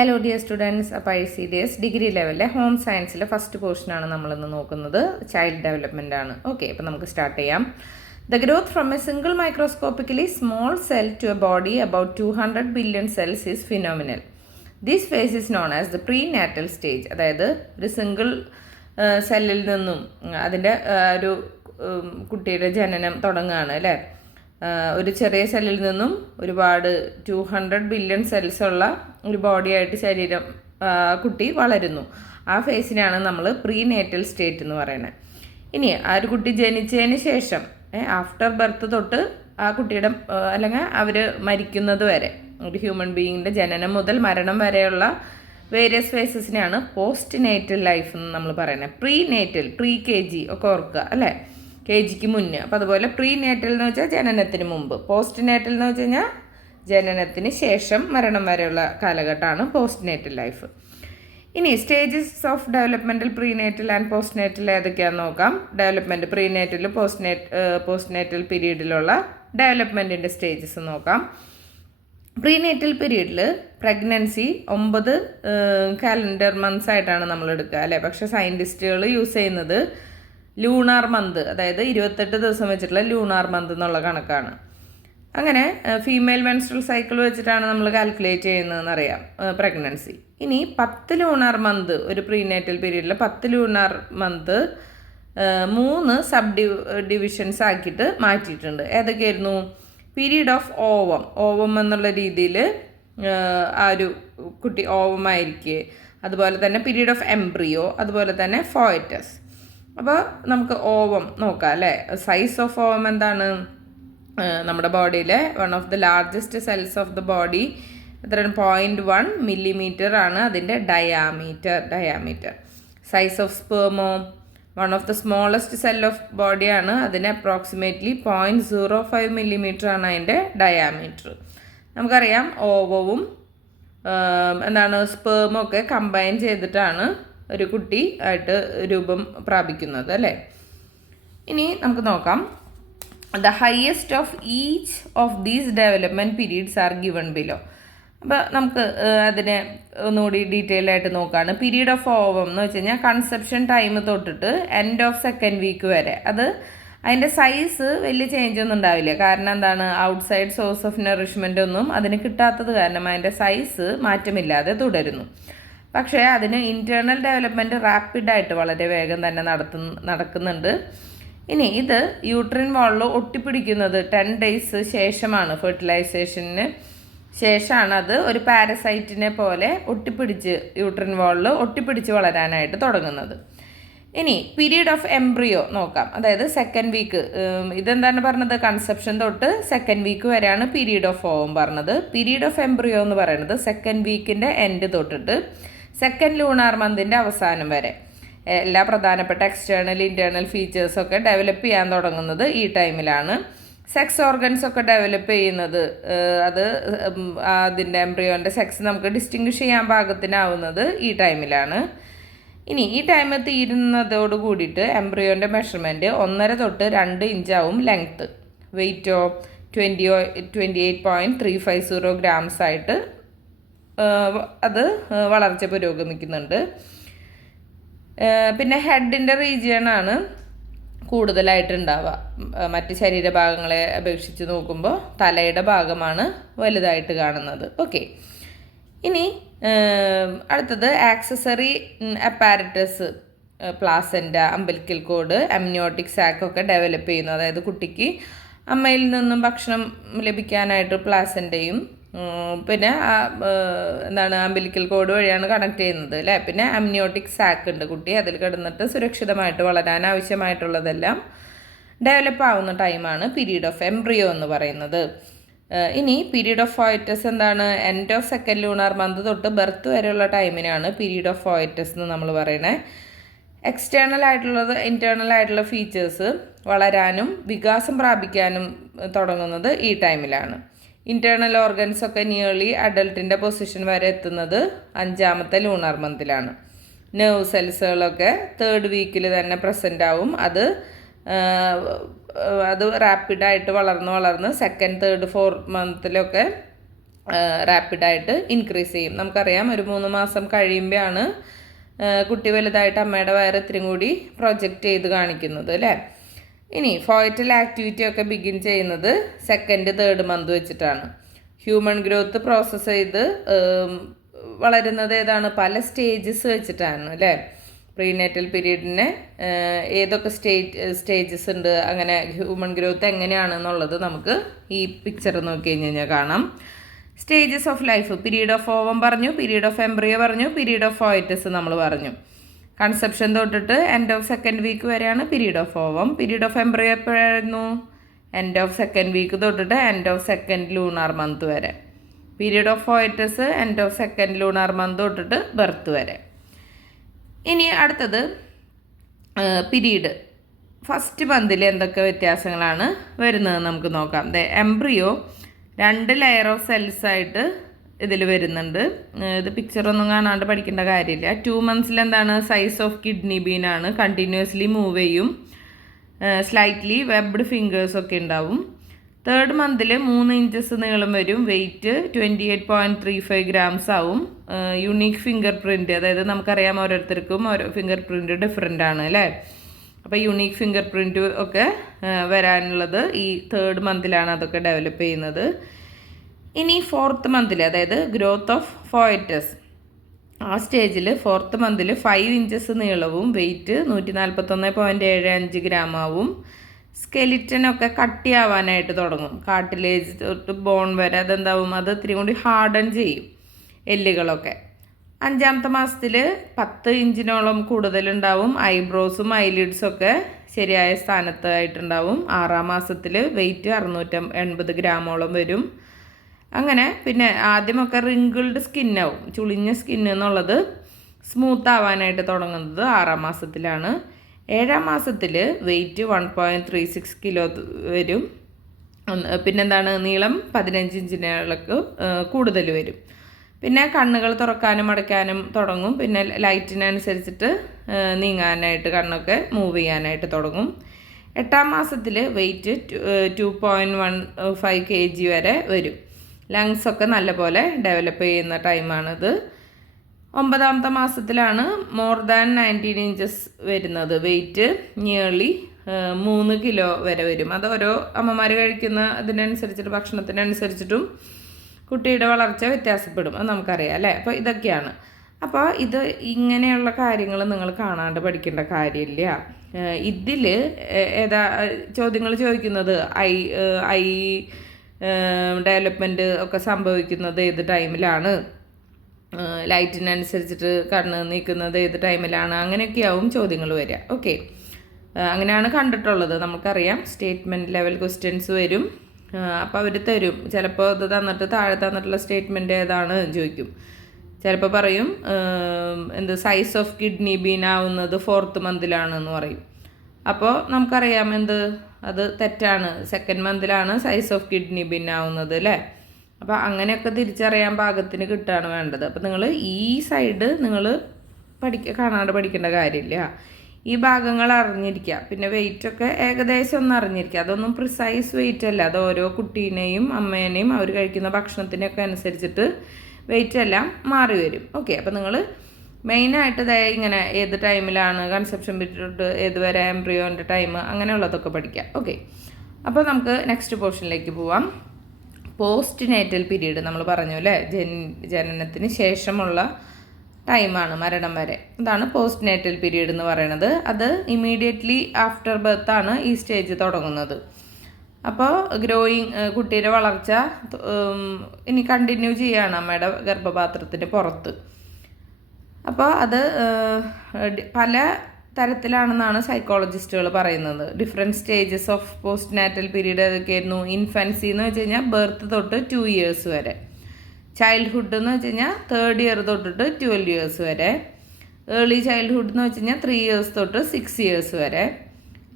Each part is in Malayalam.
Hello dear students. അപ്പോൾ ICDS ഡിഗ്രി ലെവലിലെ ഹോം സയൻസിലെ ഫസ്റ്റ് പോർഷനാണ് നമ്മളിന്ന് നോക്കുന്നത്. ചൈൽഡ് ഡെവലപ്മെൻ്റ് ആണ്. ഓക്കെ, അപ്പോൾ നമുക്ക് സ്റ്റാർട്ട് ചെയ്യാം. The growth from a single microscopically small cell to a body about 200 billion cells is phenomenal. This phase is known as the prenatal stage. അതായത് ഒരു സിംഗിൾ സെല്ലിൽ നിന്നും അതിൻ്റെ ഒരു കുട്ടിയുടെ ജനനം തുടങ്ങുകയാണ് അല്ലേ. ഒരു ചെറിയ സെല്ലിൽ നിന്നും ഒരുപാട് 200 ബില്യൺ സെൽസ് ഉള്ള ഒരു ബോഡിയായിട്ട് ശരീരം കുട്ടി വളരുന്നു. ആ ഫേസിനെയാണ് നമ്മൾ പ്രീ നേറ്റൽ സ്റ്റേറ്റ് എന്ന് പറയുന്നത്. ഇനി ആ ഒരു കുട്ടി ജനിച്ചതിന് ശേഷം ആഫ്റ്റർ ബർത്ത് തൊട്ട് ആ കുട്ടിയുടെ അല്ലെങ്കിൽ അവർ മരിക്കുന്നത് വരെ, ഒരു ഹ്യൂമൻ ബീയിങ്ങിൻ്റെ ജനനം മുതൽ മരണം വരെയുള്ള വേരിയസ് ഫേസസിനെയാണ് പോസ്റ്റ് നേറ്റൽ ലൈഫ് എന്ന് നമ്മൾ പറയുന്നത്. പ്രീ നേറ്റൽ, പ്രീ KG ഒക്കെ ഓർക്കുക അല്ലേ, KGക്ക് മുന്നേ. അപ്പോൾ അതുപോലെ പ്രീ നേറ്റൽ എന്ന് വെച്ചാൽ ജനനത്തിന് മുമ്പ്, പോസ്റ്റ് നേറ്റൽ എന്ന് വെച്ച് കഴിഞ്ഞാൽ ജനനത്തിന് ശേഷം മരണം വരെയുള്ള കാലഘട്ടമാണ് പോസ്റ്റ് നേറ്റൽ ലൈഫ്. ഇനി stages of developmental prenatal and postnatal ഏതൊക്കെയാണെന്ന് നോക്കാം. Development prenatal postnatal പീരീഡിലുള്ള ഡെവലപ്മെൻറ്റിൻ്റെ സ്റ്റേജസ് നോക്കാം. പ്രീ നേറ്റൽ പീരീഡിൽ പ്രഗ്നൻസി 9 കാലണ്ടർ മന്ത്സ് ആയിട്ടാണ് നമ്മൾ എടുക്കുക അല്ലേ. പക്ഷേ സയൻറ്റിസ്റ്റുകൾ യൂസ് ചെയ്യുന്നത് ലൂണാർ മന്ത്, അതായത് 28 ദിവസം വെച്ചിട്ടുള്ള ലൂണാർ മന്ത് എന്നുള്ള കണക്കാണ്. അങ്ങനെ ഫീമെയിൽ മെൻസ്ട്രൽ സൈക്കിൾ വെച്ചിട്ടാണ് നമ്മൾ കാൽക്കുലേറ്റ് ചെയ്യുന്നതെന്നറിയാം പ്രഗ്നൻസി. ഇനി 10 ലൂണാർ മന്ത്, ഒരു പ്രീനേറ്റൽ പീരീഡിൽ 10 ലൂണാർ മന്ത് 3 സബ് ഡിവിഷൻസ് ആക്കിയിട്ട് മാറ്റിയിട്ടുണ്ട്. ഏതൊക്കെയായിരുന്നു? പീരീഡ് ഓഫ് ഓവം എന്നുള്ള രീതിയിൽ ആ ഒരു കുട്ടി ഓവമായിരിക്കെ, അതുപോലെ തന്നെ പീരീഡ് ഓഫ് എംബ്രിയോ, അതുപോലെ തന്നെ ഫോയറ്റസ്. അപ്പോൾ നമുക്ക് ഓവം നോക്കാം അല്ലേ. സൈസ് ഓഫ് ഓവം എന്താണ്? നമ്മുടെ ബോഡിയിലെ one of the largest cells of the body എത്രയാണ്? 0.1 മില്ലിമീറ്റർ ആണ് അതിൻ്റെ ഡയാമീറ്റർ. സൈസ് ഓഫ് സ്പേമോ one of the smallest cell of ബോഡിയാണ്, അതിന് അപ്രോക്സിമേറ്റ്ലി 0.05 മില്ലിമീറ്റർ ആണ് അതിൻ്റെ ഡയാമീറ്റർ. നമുക്കറിയാം ഓവവും സ്പേമോ ഒക്കെ കമ്പൈൻ ചെയ്തിട്ടാണ് ഒരു കുട്ടി ആയിട്ട് രൂപം പ്രാപിക്കുന്നത് അല്ലേ. ഇനി നമുക്ക് നോക്കാം. The highest of each of these development periods are given below. അപ്പോൾ നമുക്ക് അതിനെ ഒന്നുകൂടി ഡീറ്റെയിൽ ആയിട്ട് നോക്കുകയാണ്. പീരീഡ് ഓഫ് ഓവം എന്ന് വെച്ച് കഴിഞ്ഞാൽ കൺസെപ്ഷൻ ടൈം തൊട്ടിട്ട് എൻഡ് ഓഫ് സെക്കൻഡ് വീക്ക് വരെ. അതിൻ്റെ സൈസ് വലിയ ചേഞ്ച് ഒന്നും ഉണ്ടാവില്ല. കാരണം എന്താണ്? ഔട്ട്സൈഡ് സോഴ്സ് ഓഫ് നറിഷ്മെൻ്റ് ഒന്നും അതിന് കിട്ടാത്തത് കാരണം അതിൻ്റെ സൈസ് മാറ്റമില്ലാതെ തുടരുന്നു. പക്ഷേ അതിന് ഇൻറ്റേർണൽ ഡെവലപ്മെൻറ്റ് റാപ്പിഡായിട്ട് വളരെ വേഗം തന്നെ നടക്കുന്നുണ്ട്. ഇനി ഇത് യൂട്രിൻ വാളിൽ ഒട്ടിപ്പിടിക്കുന്നത് 10 days ശേഷമാണ്. ഫെർട്ടിലൈസേഷന് ശേഷമാണ് അത് ഒരു പാരസൈറ്റിനെ പോലെ യൂട്രിൻ വാളിൽ ഒട്ടിപ്പിടിച്ച് വളരാനായിട്ട് തുടങ്ങുന്നത്. ഇനി പീരീഡ് ഓഫ് എംബ്രിയോ നോക്കാം. അതായത് സെക്കൻഡ് വീക്ക്, ഇതെന്താണ് പറഞ്ഞത്? കൺസെപ്ഷൻ തൊട്ട് സെക്കൻഡ് വീക്ക് വരെയാണ് പീരീഡ് ഓഫ് ഓവം പറഞ്ഞത്. പീരീഡ് ഓഫ് എംബ്രിയോ എന്ന് പറയുന്നത് സെക്കൻഡ് വീക്കിൻ്റെ എൻഡ് തൊട്ടിട്ട് സെക്കൻഡ് ലൂണാർ മന്തിൻ്റെ അവസാനം വരെ എല്ലാ പ്രധാനപ്പെട്ട എക്സ്റ്റേണൽ ഇൻറ്റേർണൽ ഫീച്ചേഴ്സൊക്കെ ഡെവലപ്പ് ചെയ്യാൻ തുടങ്ങുന്നത് ഈ ടൈമിലാണ്. സെക്സ് ഓർഗൻസ് ഒക്കെ ഡെവലപ്പ് ചെയ്യുന്നത് അത് അതിൻ്റെ എംബ്രിയോൻ്റെ സെക്സ് നമുക്ക് ഡിസ്റ്റിങ്വിഷ് ചെയ്യാൻ പാകത്തിനാവുന്നത് ഈ ടൈമിലാണ്. ഇനി ഈ ടൈം തീരുന്നതോട് കൂടിയിട്ട് എംബ്രിയോൻ്റെ മെഷർമെൻറ്റ് 1.5 തൊട്ട് 2 ഇഞ്ചാവും ലെങ്ത്ത്. വെയ്റ്റോ 28.350 ഗ്രാംസ് ആയിട്ട് അത് വളർച്ച പുരോഗമിക്കുന്നുണ്ട്. പിന്നെ ഹെഡിൻ്റെ റീജിയനാണ് കൂടുതലായിട്ടുണ്ടാവുക. മറ്റ് ശരീരഭാഗങ്ങളെ അപേക്ഷിച്ച് നോക്കുമ്പോൾ തലയുടെ ഭാഗമാണ് വലുതായിട്ട് കാണുന്നത്. ഓക്കെ, ഇനി അടുത്തത് accessory apparatus, placenta, umbilical cord, amniotic sac ഒക്കെ ഡെവലപ്പ് ചെയ്യുന്നു. അതായത് കുട്ടിക്ക് അമ്മയിൽ നിന്നും ഭക്ഷണം ലഭിക്കാനായിട്ട് പ്ലാസൻ്റയും പിന്നെ അംബിലിക്കൽ കോഡ് വഴിയാണ് കണക്ട് ചെയ്യുന്നത് അല്ലേ. പിന്നെ അമ്നിയോട്ടിക് സാക്ക് ഉണ്ട്. കുട്ടി അതിൽ കിടന്നിട്ട് സുരക്ഷിതമായിട്ട് വളരാൻ ആവശ്യമായിട്ടുള്ളതെല്ലാം ഡെവലപ്പ് ആവുന്ന ടൈമാണ് പീരീഡ് ഓഫ് എംബ്രിയോ എന്ന് പറയുന്നത്. ഇനി പീരീഡ് ഓഫ് ഫോയറ്റസ് എന്താണ്? End of second lunar month തൊട്ട് ബർത്ത് വരെയുള്ള ടൈമിനാണ് പീരീഡ് ഓഫ് ഫോയറ്റസ് എന്ന് നമ്മൾ പറയുന്നത്. എക്സ്റ്റേണൽ ആയിട്ടുള്ളത് ഇൻറ്റേർണൽ ആയിട്ടുള്ള ഫീച്ചേഴ്സ് വളരാനും വികാസം പ്രാപിക്കാനും തുടങ്ങുന്നത് ഈ ടൈമിലാണ്. ഇൻറ്റേർണൽ ഓർഗൻസ് ഒക്കെ നിയർലി അഡൾട്ടിൻ്റെ പൊസിഷൻ വരെ എത്തുന്നത് 5ാമത്തെ ലൂണാർ മന്തിലാണ്. നെർവ് സെൽസുകളൊക്കെ 3rd വീക്കിൽ തന്നെ പ്രസൻ്റ് ആവും. അത് റാപ്പിഡായിട്ട് വളർന്ന് 2nd, 3rd, 4th മന്തിലൊക്കെ റാപ്പിഡായിട്ട് ഇൻക്രീസ് ചെയ്യും. നമുക്കറിയാം ഒരു 3 മാസം കഴിയുമ്പോഴാണ് കുട്ടി വലുതായിട്ട് അമ്മയുടെ വയറ് ഇത്തിരി കൂടി പ്രൊജക്റ്റ് ചെയ്ത് കാണിക്കുന്നത് അല്ലേ. ഇനി ഫോയറ്റൽ ആക്ടിവിറ്റി ഒക്കെ ബിഗിൻ ചെയ്യുന്നത് 2nd 3rd മന്ത് വെച്ചിട്ടാണ്. ഹ്യൂമൻ ഗ്രോത്ത് പ്രോസസ്സ് ചെയ്ത് വളരുന്നത് ഏതാണ്, പല സ്റ്റേജസ് വെച്ചിട്ടാണ് അല്ലേ. പ്രീനേറ്റൽ പീരീഡിന് ഏതൊക്കെ സ്റ്റേജസ് ഉണ്ട്, അങ്ങനെ ഹ്യൂമൻ ഗ്രോത്ത് എങ്ങനെയാണെന്നുള്ളത് നമുക്ക് ഈ പിക്ചർ നോക്കി കഴിഞ്ഞാൽ കാണാം. Stages of life, period of ovum പറഞ്ഞു, പീരീഡ് ഓഫ് എംബ്രിയോ പറഞ്ഞു, പീരീഡ് ഓഫ് ഫോയറ്റസ് നമ്മൾ പറഞ്ഞു. കൺസെപ്ഷൻ തൊട്ടിട്ട് എൻഡ് ഓഫ് 2nd വീക്ക് വരെയാണ് period of ovum. Period of embryo എപ്പോഴായിരുന്നു, എൻഡ് ഓഫ് 2nd വീക്ക് തൊട്ടിട്ട് end of 2nd lunar month വരെ. Period of foetus end of 2nd lunar month തൊട്ടിട്ട് ബർത്ത് വരെ. ഇനി അടുത്തത് പീരീഡ് ഫസ്റ്റ് മന്തിൽ എന്തൊക്കെ വ്യത്യാസങ്ങളാണ് വരുന്നത് നമുക്ക് നോക്കാം. എംബ്രിയോ 2 ലെയർ ഓഫ് സെൽസ് ആയിട്ട് ഇതിൽ വരുന്നുണ്ട്. ഇത് പിക്ചറൊന്നും കാണാണ്ട് പഠിക്കേണ്ട കാര്യമില്ല. 2 മന്ത്സിൽ എന്താണ്, സൈസ് ഓഫ് കിഡ്നി ബീനാണ്, കണ്ടിന്യൂസ്ലി മൂവ് ചെയ്യും, സ്ലൈറ്റ്ലി വെബ്ഡ് ഫിംഗേഴ്സൊക്കെ ഉണ്ടാവും. 3rd മന്തിൽ 3 ഇഞ്ചസ് നീളം വരും, വെയിറ്റ് 28.35 ഗ്രാംസ് ആവും. യുണീക്ക് ഫിംഗർ പ്രിൻറ്റ്, അതായത് നമുക്കറിയാം ഓരോരുത്തർക്കും ഓരോ ഫിംഗർ പ്രിൻറ്റ് ഡിഫറെൻ്റ് ആണ് അല്ലേ. അപ്പോൾ യുണീക്ക് ഫിംഗർ പ്രിൻറ്റ് ഒക്കെ വരാനുള്ളത് ഈ 3rd മന്തിലാണ് അതൊക്കെ ഡെവലപ്പ് ചെയ്യുന്നത്. ഇനി 4th മന്തിൽ, അതായത് ഗ്രോത്ത് ഓഫ് ഫോയറ്റസ്, ആ സ്റ്റേജിൽ 4th മന്തിൽ 5 ഇഞ്ചസ് നീളവും വെയിറ്റ് 141.75 ഗ്രാം ആവും. സ്കെലിറ്റനൊക്കെ കട്ടിയാവാനായിട്ട് തുടങ്ങും, കാർട്ടിലേജ് തൊട്ട് ബോൺ വരെ അതെന്താവും, അത് ഇത്തിരി കൂടി ഹാർഡൻ ചെയ്യും എല്ലുകളൊക്കെ. 5ാമത്തെ മാസത്തിൽ 10 ഇഞ്ചിനോളം കൂടുതലുണ്ടാവും, ഐബ്രോസും ഐലിഡ്സൊക്കെ ശരിയായ സ്ഥാനത്തായിട്ടുണ്ടാവും. 6ാം മാസത്തിൽ വെയിറ്റ് 680 ഗ്രാമോളം വരും. അങ്ങനെ പിന്നെ ആദ്യമൊക്കെ റിങ്കിൾഡ് സ്കിന്നാവും, ചുളിഞ്ഞ സ്കിൻ എന്നുള്ളത് സ്മൂത്ത് ആവാനായിട്ട് തുടങ്ങുന്നത് 6ാം മാസത്തിലാണ്. 7ാം മാസത്തിൽ വെയിറ്റ് 1.36 കിലോ വരും. പിന്നെന്താണ്, നീളം 15 ഇഞ്ചിനേക്ക് കൂടുതൽ വരും. പിന്നെ കണ്ണുകൾ തുറക്കാനും അടയ്ക്കാനും തുടങ്ങും. പിന്നെ ലൈറ്റിനനുസരിച്ചിട്ട് നീങ്ങാനായിട്ട് കണ്ണൊക്കെ മൂവ് ചെയ്യാനായിട്ട് തുടങ്ങും. 8ാം മാസത്തിൽ വെയിറ്റ് 2.15 kg വരെ വരും. ലങ്സൊക്കെ നല്ലപോലെ ഡെവലപ്പ് ചെയ്യുന്ന ടൈമാണിത്. 9ാമത്തെ മാസത്തിലാണ് മോർ ദാൻ 19 ഇഞ്ചസ് വരുന്നത്, വെയിറ്റ് നിയർലി 3 കിലോ വരെ വരും. അത് ഓരോ അമ്മമാർ കഴിക്കുന്ന അതിനനുസരിച്ചിട്ട് ഭക്ഷണത്തിനനുസരിച്ചിട്ടും കുട്ടിയുടെ വളർച്ച വ്യത്യാസപ്പെടും, അത് നമുക്കറിയാം അല്ലേ. അപ്പോൾ ഇതൊക്കെയാണ്. അപ്പോൾ ഇത് ഇങ്ങനെയുള്ള കാര്യങ്ങൾ നിങ്ങൾ കാണാണ്ട് പഠിക്കേണ്ട കാര്യമില്ല. ഇതിൽ ഏതാ ചോദ്യങ്ങൾ ചോദിക്കുന്നത്, ഐ ഡെവലപ്മെൻറ്റ് ഒക്കെ സംഭവിക്കുന്നത് ഏത് ടൈമിലാണ്, ലൈറ്റിനനുസരിച്ചിട്ട് കണ്ണ് നീക്കുന്നത് ഏത് ടൈമിലാണ്, അങ്ങനെയൊക്കെയാവും ചോദ്യങ്ങൾ വരിക. ഓക്കെ, അങ്ങനെയാണ് കണ്ടിട്ടുള്ളത്. നമുക്കറിയാം സ്റ്റേറ്റ്മെൻറ്റ് ലെവൽ ക്വസ്റ്റ്യൻസ് വരും. അപ്പോൾ അവർ തരും, ചിലപ്പോൾ ഇത് തന്നിട്ട് താഴെ തന്നിട്ടുള്ള സ്റ്റേറ്റ്മെൻറ്റ് ഏതാണ് ചോദിക്കും. ചിലപ്പോൾ പറയും സൈസ് ഓഫ് കിഡ്നി ബീൻ ആവുന്നത് 4th മന്തിലാണെന്ന് പറയും. അപ്പോൾ നമുക്കറിയാം അത് തെറ്റാണ്, 2nd മന്തിലാണ് സൈസ് ഓഫ് കിഡ്നി ബീൻ ആവുന്നത് അല്ലേ. അപ്പോൾ അങ്ങനെയൊക്കെ തിരിച്ചറിയാൻ പാകത്തിന് കിട്ടുകയാണ് വേണ്ടത്. അപ്പോൾ നിങ്ങൾ ഈ സൈഡ് നിങ്ങൾ കാണാണ്ട് പഠിക്കേണ്ട കാര്യമില്ല. ഈ ഭാഗങ്ങൾ അറിഞ്ഞിരിക്കുക. പിന്നെ വെയിറ്റൊക്കെ ഏകദേശം ഒന്ന് അറിഞ്ഞിരിക്കുക. അതൊന്നും പ്രിസൈസ് വെയിറ്റ് അല്ല, അത് ഓരോ കുട്ടീനെയും അമ്മേനെയും അവർ കഴിക്കുന്ന ഭക്ഷണത്തിനൊക്കെ അനുസരിച്ചിട്ട് വെയിറ്റ് എല്ലാം മാറി വരും. ഓക്കെ, അപ്പോൾ നിങ്ങൾ മെയിനായിട്ട് ഇങ്ങനെ ഏത് ടൈമിലാണ് കൺസെപ്ഷൻ പീരീഡ്, ഏതുവരെ എംബ്രിയോൻ്റെ ടൈം, അങ്ങനെയുള്ളതൊക്കെ പഠിക്കാം. ഓക്കെ, അപ്പോൾ നമുക്ക് നെക്സ്റ്റ് പോർഷനിലേക്ക് പോവാം. പോസ്റ്റ് നേറ്റൽ പീരീഡ് നമ്മൾ പറഞ്ഞു അല്ലേ, ജനനത്തിന് ശേഷമുള്ള ടൈമാണ് മരണം വരെ. അതാണ് പോസ്റ്റ് നേറ്റൽ പീരീഡ് എന്ന് പറയുന്നത്. അത് ഇമ്മീഡിയറ്റ്ലി ആഫ്റ്റർ ബർത്ത് ആണ് ഈ സ്റ്റേജ് തുടങ്ങുന്നത്. അപ്പോൾ കുട്ടിയുടെ വളർച്ച ഇനി കണ്ടിന്യൂ ചെയ്യുകയാണ് അമ്മയുടെ ഗർഭപാത്രത്തിന് പുറത്ത്. അപ്പോൾ അത് പല തരത്തിലാണെന്നാണ് സൈക്കോളജിസ്റ്റുകൾ പറയുന്നത്. Different stages of postnatal period ഏതൊക്കെയായിരുന്നു? ഇൻഫൻസി എന്ന് വെച്ച് കഴിഞ്ഞാൽ ബർത്ത് തൊട്ട് 2 years വരെ. ചൈൽഡ്ഹുഡ് എന്ന് വെച്ച് കഴിഞ്ഞാൽ 3rd year തൊട്ടിട്ട് 12 years വരെ. ഏർലി ചൈൽഡ്ഹുഡ് എന്ന് വെച്ച് കഴിഞ്ഞാൽ 3 years തൊട്ട് 6 years വരെ.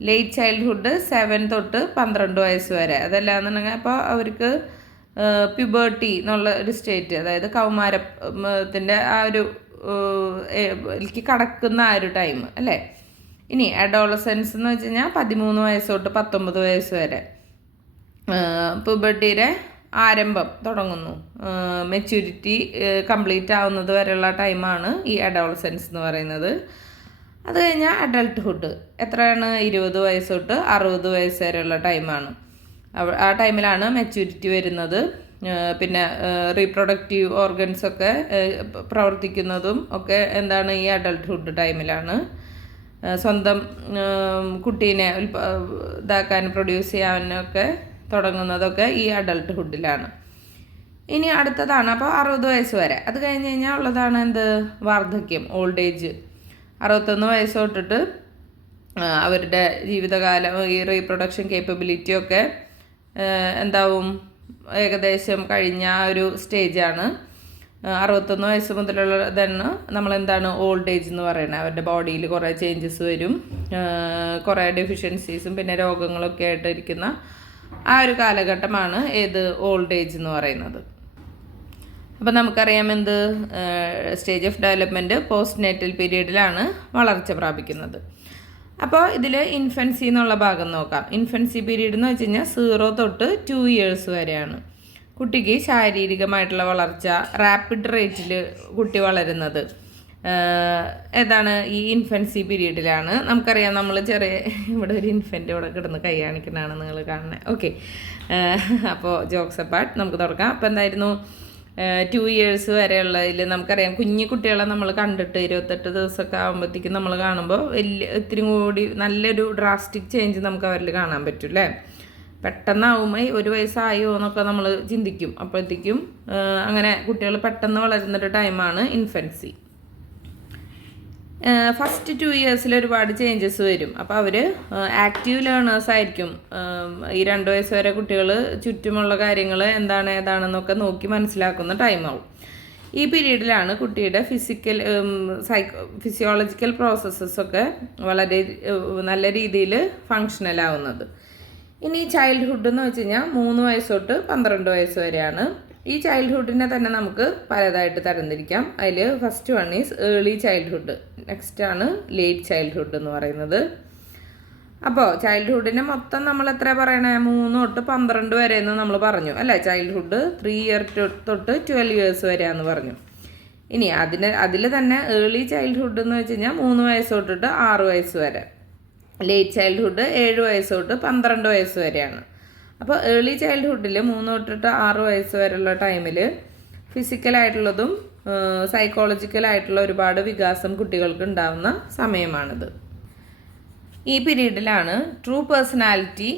ലേറ്റ് ചൈൽഡ്ഹുഡ് 7 തൊട്ട് 12 വയസ്സ് വരെ. അതല്ലാന്നുണ്ടെങ്കിൽ അപ്പോൾ അവർക്ക് പ്യൂബേർട്ടി എന്നുള്ള ഒരു സ്റ്റേറ്റ്, അതായത് കൗമാരത്തിൻ്റെ ആ ഒരു എനിക്ക് കടക്കുന്ന ആ ഒരു ടൈം അല്ലേ. ഇനി അഡോളസൻസ് എന്ന് വെച്ച് കഴിഞ്ഞാൽ 13 വയസ്സ് തൊട്ട് 19 വയസ്സ് വരെ. പ്യൂബർട്ടിയുടെ ആരംഭം തുടങ്ങുന്നു. മെച്യൂരിറ്റി കംപ്ലീറ്റ് ആവുന്നത് വരെയുള്ള ടൈമാണ് ഈ അഡോളസൻസ് എന്ന് പറയുന്നത്. അത് കഴിഞ്ഞാൽ അഡൾട്ട്ഹുഡ് എത്രയാണ്? 20 വയസ്സ് തൊട്ട് 60 വയസ്സ് വരെയുള്ള ടൈമാണ്. ആ ടൈമിലാണ് മെച്യൂരിറ്റി വരുന്നത്. പിന്നെ റീപ്രൊഡക്റ്റീവ് ഓർഗൻസൊക്കെ പ്രവർത്തിക്കുന്നതും ഒക്കെ എന്താണ് ഈ അഡൾട്ട്ഹുഡ് ടൈമിലാണ്. സ്വന്തം കുട്ടീനെ ഇതാക്കാൻ പ്രൊഡ്യൂസ് ചെയ്യാനൊക്കെ തുടങ്ങുന്നതൊക്കെ ഈ അഡൾട്ട്ഹുഡിലാണ്. ഇനി അടുത്തതാണ് അപ്പോൾ 60 വയസ്സ് വരെ. അത് കഴിഞ്ഞ് കഴിഞ്ഞാൽ ഉള്ളതാണ് എന്ത്? വാർദ്ധക്യം, ഓൾഡ് ഏജ്. 61 വയസ്സ് തൊട്ടിട്ട് അവരുടെ ജീവിതകാലം ഈ റീപ്രൊഡക്ഷൻ കേപ്പബിലിറ്റിയൊക്കെ എന്താവും? ഏകദേശം കഴിഞ്ഞ ഒരു സ്റ്റേജാണ്. 61 വയസ്സ് മുതലുള്ള തന്നെ നമ്മളെന്താണ് ഓൾഡ് ഏജ് എന്ന് പറയുന്നത്. അവരുടെ ബോഡിയിൽ കുറേ ചേഞ്ചസ് വരും, കുറേ ഡെഫിഷ്യൻസീസും പിന്നെ രോഗങ്ങളൊക്കെ ആയിട്ട് ഇരിക്കുന്ന ആ ഒരു കാലഘട്ടമാണ് ഏത്? ഓൾഡ് ഏജ് എന്ന് പറയുന്നത്. അപ്പോൾ നമുക്കറിയാം എന്ത്? Stage of development postnatal പീരീഡിലാണ് വളർച്ച പ്രാപിക്കുന്നത്. അപ്പോൾ ഇതിൽ ഇൻഫൻസി എന്നുള്ള ഭാഗം നോക്കാം. ഇൻഫൻസി പീരീഡ് എന്ന് വെച്ച് കഴിഞ്ഞാൽ 0 തൊട്ട് 2 ഇയേഴ്സ് വരെയാണ്. കുട്ടിക്ക് ശാരീരികമായിട്ടുള്ള വളർച്ച റാപ്പിഡ് റേറ്റിൽ കുട്ടി വളരുന്നത് ഏതാണ്? ഈ ഇൻഫൻസി പീരീഡിലാണ്. നമുക്കറിയാം നമ്മൾ ഇവിടെ ഒരു ഇൻഫൻറ്റ് ഇവിടെ കിടന്ന് കൈ കാണിക്കുന്നതാണ് നിങ്ങൾ കാണുന്നത്. ഓക്കെ, അപ്പോൾ ജോക്സ് അപ്പാർട്ട് നമുക്ക് തുടങ്ങാം. അപ്പോൾ എന്തായിരുന്നു? 2 ഇയേഴ്സ് വരെയുള്ളതിൽ നമുക്കറിയാം കുഞ്ഞു കുട്ടികളെ നമ്മൾ കണ്ടിട്ട് 28 ദിവസമൊക്കെ ആകുമ്പോഴത്തേക്കും നമ്മൾ കാണുമ്പോൾ ഇത്തിരി കൂടി നല്ലൊരു ഡ്രാസ്റ്റിക് ചേഞ്ച് നമുക്ക് അവരിൽ കാണാൻ പറ്റും അല്ലേ? പെട്ടെന്നാവുമ്പോൾ 1 വയസ്സായോ എന്നൊക്കെ നമ്മൾ ചിന്തിക്കും. അപ്പോഴത്തേക്കും അങ്ങനെ കുട്ടികൾ പെട്ടെന്ന് വളരുന്നൊരു ടൈമാണ് ഇൻഫൻസി. ഫസ്റ്റ് 2 ഇയേഴ്സിൽ ഒരുപാട് ചേഞ്ചസ് വരും. അപ്പോൾ അവർ ആക്റ്റീവ് ലേണേഴ്സ് ആയിരിക്കും. ഈ 2 വയസ്സ് വരെ കുട്ടികൾ ചുറ്റുമുള്ള കാര്യങ്ങൾ എന്താണ് ഏതാണെന്നൊക്കെ നോക്കി മനസ്സിലാക്കുന്ന ടൈമാവും. ഈ പീരീഡിലാണ് കുട്ടിയുടെ ഫിസിയോളജിക്കൽ പ്രോസസ്സസൊക്കെ വളരെ നല്ല രീതിയിൽ ഫങ്ഷണലാവുന്നത്. ഇനി ചൈൽഡ്ഹുഡ് എന്ന് വെച്ച് കഴിഞ്ഞാൽ 3 വയസ്സ് തൊട്ട് 12 വയസ്സ് വരെയാണ്. ഈ ചൈൽഡ്ഹുഡിനെ തന്നെ നമുക്ക് പലതായിട്ട് തരംതിരിക്കാം. അതിൽ first one is early childhood, next ആണ് ലേറ്റ് ചൈൽഡ്ഹുഡ് എന്ന് പറയുന്നത്. അപ്പോൾ ചൈൽഡ്ഹുഡിനെ മൊത്തം നമ്മൾ എത്ര പറയണേ? 3 തൊട്ട് 12 വരെ എന്ന് നമ്മൾ പറഞ്ഞു അല്ലേ? ചൈൽഡ്ഹുഡ് 3 ഇയർ തൊട്ട് 12 ഇയേഴ്സ് വരെയാണെന്ന് പറഞ്ഞു. ഇനി അതിൽ തന്നെ ഏർലി ചൈൽഡ്ഹുഡ് എന്ന് വെച്ച് കഴിഞ്ഞാൽ 3 വയസ്സ് തൊട്ടിട്ട് 6 വയസ്സ് വരെ. ലേറ്റ് ചൈൽഡ്ഹുഡ് 7 വയസ്സ് തൊട്ട് 12 വയസ്സ് വരെയാണ്. അപ്പോൾ ഏർലി ചൈൽഡ്ഹുഡിൽ 3 തൊട്ടിട്ട് 6 വയസ്സ് വരെയുള്ള ടൈമിൽ ഫിസിക്കലായിട്ടുള്ളതും സൈക്കോളജിക്കലായിട്ടുള്ള ഒരുപാട് വികാസം കുട്ടികൾക്ക് ഉണ്ടാകുന്ന സമയമാണിത്. ഈ പീരീഡിലാണ് ട്രൂ പേഴ്സണാലിറ്റി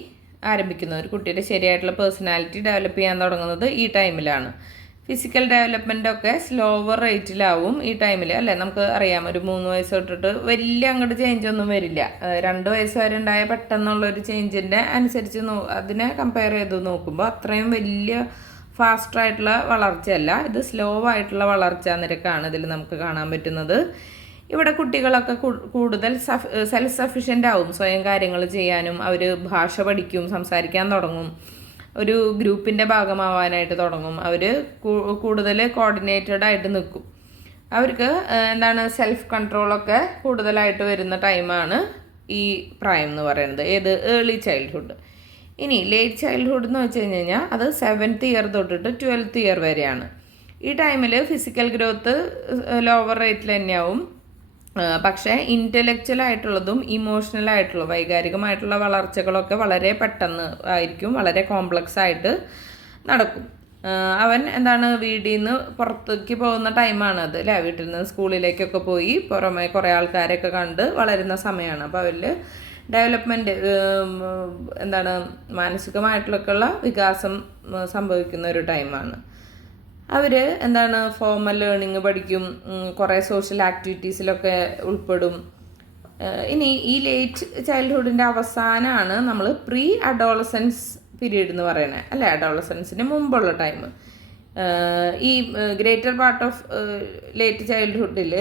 ആരംഭിക്കുന്നത്. ഒരു കുട്ടിയുടെ ശരിയായിട്ടുള്ള പേഴ്സണാലിറ്റി ഡെവലപ്പ് ചെയ്യാൻ തുടങ്ങുന്നത് ഈ ടൈമിലാണ്. ഫിസിക്കൽ ഡെവലപ്മെൻറ്റൊക്കെ സ്ലോവർ റേറ്റിലാവും ഈ ടൈമിൽ അല്ലേ? നമുക്ക് അറിയാം ഒരു 3 വയസ്സ് തൊട്ടിട്ട് വലിയ അങ്ങോട്ട് ചേഞ്ച് ഒന്നും വരില്ല. 2 വയസ്സ് വരെ ഉണ്ടായ പെട്ടെന്നുള്ളൊരു ചേഞ്ചിൻ്റെ അനുസരിച്ച് അതിനെ കമ്പയർ ചെയ്ത് നോക്കുമ്പോൾ അത്രയും വലിയ ഫാസ്റ്റായിട്ടുള്ള വളർച്ചയല്ല, ഇത് സ്ലോ ആയിട്ടുള്ള വളർച്ചാ നിരക്കാണ് ഇതിൽ നമുക്ക് കാണാൻ പറ്റുന്നത്. ഇവിടെ കുട്ടികളൊക്കെ കൂടുതൽ സെൽഫ് സഫിഷ്യൻ്റ് ആവും, സ്വയം കാര്യങ്ങൾ ചെയ്യാനും അവർ ഭാഷ പഠിക്കും, സംസാരിക്കാൻ തുടങ്ങും, ഒരു ഗ്രൂപ്പിൻ്റെ ഭാഗമാവാനായിട്ട് തുടങ്ങും. അവർ കൂടുതൽ കോർഡിനേറ്റഡ് ആയിട്ട് നിൽക്കും. അവർക്ക് എന്താണ് സെൽഫ് കൺട്രോളൊക്കെ കൂടുതലായിട്ട് വരുന്ന ടൈമാണ് ഈ പ്രായം എന്ന് പറയുന്നത്. ഏത്? Early childhood. ഇനി ലേറ്റ് ചൈൽഡ്ഹുഡ് എന്ന് വെച്ച് കഴിഞ്ഞാൽ അത് 7th ഇയർ തൊട്ടിട്ട് 12th ഇയർ വരെയാണ്. ഈ ടൈമിൽ ഫിസിക്കൽ ഗ്രോത്ത് ലോവർ റേറ്റിൽ തന്നെയാവും. പക്ഷേ ഇൻ്റലക്ച്വൽ ആയിട്ടുള്ളതും ഇമോഷണൽ ആയിട്ടുള്ള വൈകാരികമായിട്ടുള്ള വളർച്ചകളൊക്കെ വളരെ പെട്ടെന്ന് ആയിരിക്കും, വളരെ കോംപ്ലക്സ് ആയിട്ട് നടക്കും. അവൻ എന്താണ് വീട്ടിൽ നിന്ന് പുറത്തേക്ക് പോകുന്ന ടൈമാണ് അത് അല്ലേ? വീട്ടിൽ നിന്ന് സ്കൂളിലേക്കൊക്കെ പോയി പുറമെ കുറേ ആൾക്കാരൊക്കെ കണ്ട് വളരുന്ന സമയമാണ്. അപ്പോൾ അവരിൽ ഡെവലപ്മെൻറ്റ് എന്താണ് മാനസികമായിട്ടുള്ള വികാസം സംഭവിക്കുന്ന ഒരു ടൈമാണ്. അവർ എന്താണ് ഫോർമൽ ലേണിംഗ് പഠിക്കും, കുറേ സോഷ്യൽ ആക്ടിവിറ്റീസിലൊക്കെ ഉൾപ്പെടും. ഇനി ഈ ലേറ്റ് ചൈൽഡ്ഹുഡിൻ്റെ അവസാനമാണ് നമ്മൾ പ്രീ അഡോളസൻസ് പീരീഡ് എന്ന് പറയുന്നത് അല്ലേ? അഡോളസൻസിന് മുമ്പുള്ള ടൈം. ഈ ഗ്രേറ്റർ പാർട്ട് ഓഫ് ലേറ്റ് ചൈൽഡ്ഹുഡിൽ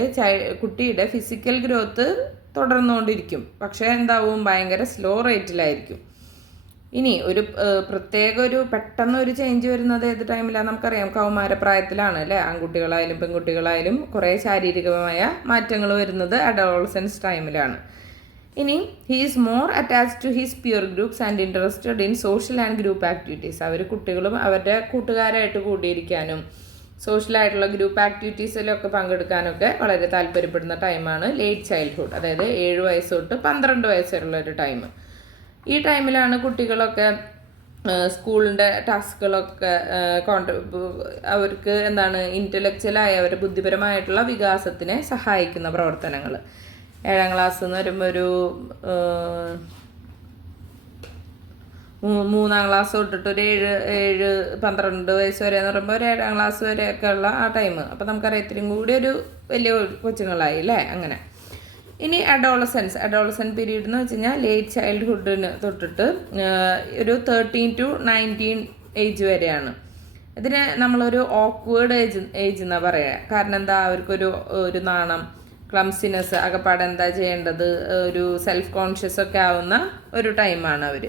കുട്ടിയുടെ ഫിസിക്കൽ ഗ്രോത്ത് തുടർന്നുകൊണ്ടിരിക്കും, പക്ഷേ എന്താവും? ഭയങ്കര സ്ലോ റേറ്റിലായിരിക്കും. ഇനി ഒരു പെട്ടെന്നൊരു ചേഞ്ച് വരുന്നത് ഏത് ടൈമിലാണ്? നമുക്കറിയാം കൗമാരപ്രായത്തിലാണ് അല്ലേ? ആൺകുട്ടികളായാലും പെൺകുട്ടികളായാലും കുറേ ശാരീരികമായ മാറ്റങ്ങൾ വരുന്നത് അഡോളസൻസ് ടൈമിലാണ്. ഇനി he is more attached to his peer groups and interested in social and group activities. അവർ കുട്ടികളും അവരുടെ കൂട്ടുകാരായിട്ട് കൂടിയിരിക്കാനും സോഷ്യലായിട്ടുള്ള ഗ്രൂപ്പ് ആക്ടിവിറ്റീസിലൊക്കെ പങ്കെടുക്കാനൊക്കെ വളരെ താല്പര്യപ്പെടുന്ന ടൈമാണ് ലേറ്റ് ചൈൽഡ്ഹുഡ്. അതായത് 7 വയസ്സ് തൊട്ട് 12 വയസ്സ് വരെയുള്ള ഒരു ടൈം. ഈ ടൈമിലാണ് കുട്ടികളൊക്കെ സ്കൂളിൻ്റെ ടാസ്കുകളൊക്കെ അവർക്ക് ഇൻ്റലക്ച്വലായ അവരുടെ ബുദ്ധിപരമായിട്ടുള്ള വികാസത്തിനെ സഹായിക്കുന്ന പ്രവർത്തനങ്ങൾ. 7ാം ക്ലാസ് എന്ന് വരുമ്പോൾ ഒരു 3ാം ക്ലാസ് തൊട്ടിട്ട് ഒരു 12 വയസ്സ് വരെ എന്ന് പറയുമ്പോൾ ഒരു 7ാം ക്ലാസ് വരെയൊക്കെ ഉള്ള ആ ടൈം. അപ്പോൾ നമുക്കറിയാം ഇത്രയും കൂടി ഒരു വലിയ കൊച്ചുങ്ങളായി അല്ലേ. അങ്ങനെ ഇനി അഡോളസെൻറ്റ് പീരീഡ് എന്ന് വെച്ച് കഴിഞ്ഞാൽ ലേറ്റ് ചൈൽഡ്ഹുഡിന് തൊട്ടിട്ട് ഒരു 13 to 19 ഏജ് വരെയാണ്. ഇതിനെ നമ്മളൊരു ഓക്വേർഡ് ഏജ് എന്നാണ് പറയുക. കാരണം എന്താ, അവർക്കൊരു നാണം, ക്ലംസിനെസ്, അകപ്പാട് എന്താ ചെയ്യേണ്ടത്, ഒരു സെൽഫ് കോൺഷ്യസ് ഒക്കെ ആവുന്ന ഒരു ടൈമാണ് അവർ.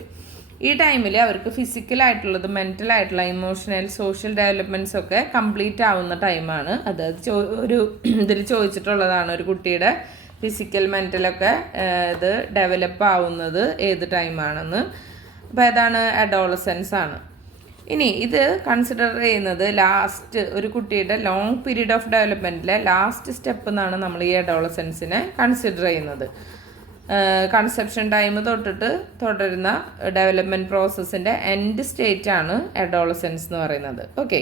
ഈ ടൈമിൽ അവർക്ക് ഫിസിക്കലായിട്ടുള്ളത്, മെൻ്റലായിട്ടുള്ള, ഇമോഷണൽ, സോഷ്യൽ ഡെവലപ്മെൻറ്റ്സ് ഒക്കെ കംപ്ലീറ്റ് ആവുന്ന ടൈമാണ്. അത് ഒരു ഇതിൽ ചോദിച്ചിട്ടുള്ളതാണ്, ഒരു കുട്ടിയുടെ ഫിസിക്കൽ മെൻ്റലൊക്കെ ഇത് ഡെവലപ്പ് ആവുന്നത് ഏത് ടൈമാണെന്ന്. അപ്പോൾ ഏതാണ്, അഡോളസൻസ് ആണ്. ഇനി ഇത് കൺസിഡർ ചെയ്യുന്നത് ലാസ്റ്റ്, ഒരു കുട്ടിയുടെ ലോങ് പീരീഡ് ഓഫ് ഡെവലപ്മെൻറ്റിലെ ലാസ്റ്റ് സ്റ്റെപ്പ് എന്നാണ് നമ്മൾ ഈ അഡോളസൻസിനെ കൺസിഡർ ചെയ്യുന്നത്. കൺസെപ്ഷൻ ടൈം തൊട്ടിട്ട് തുടരുന്ന ഡെവലപ്മെൻറ്റ് പ്രോസസ്സിൻ്റെ എൻഡ് സ്റ്റേറ്റ് ആണ് അഡോളസൻസ് എന്ന് പറയുന്നത്. ഓക്കെ,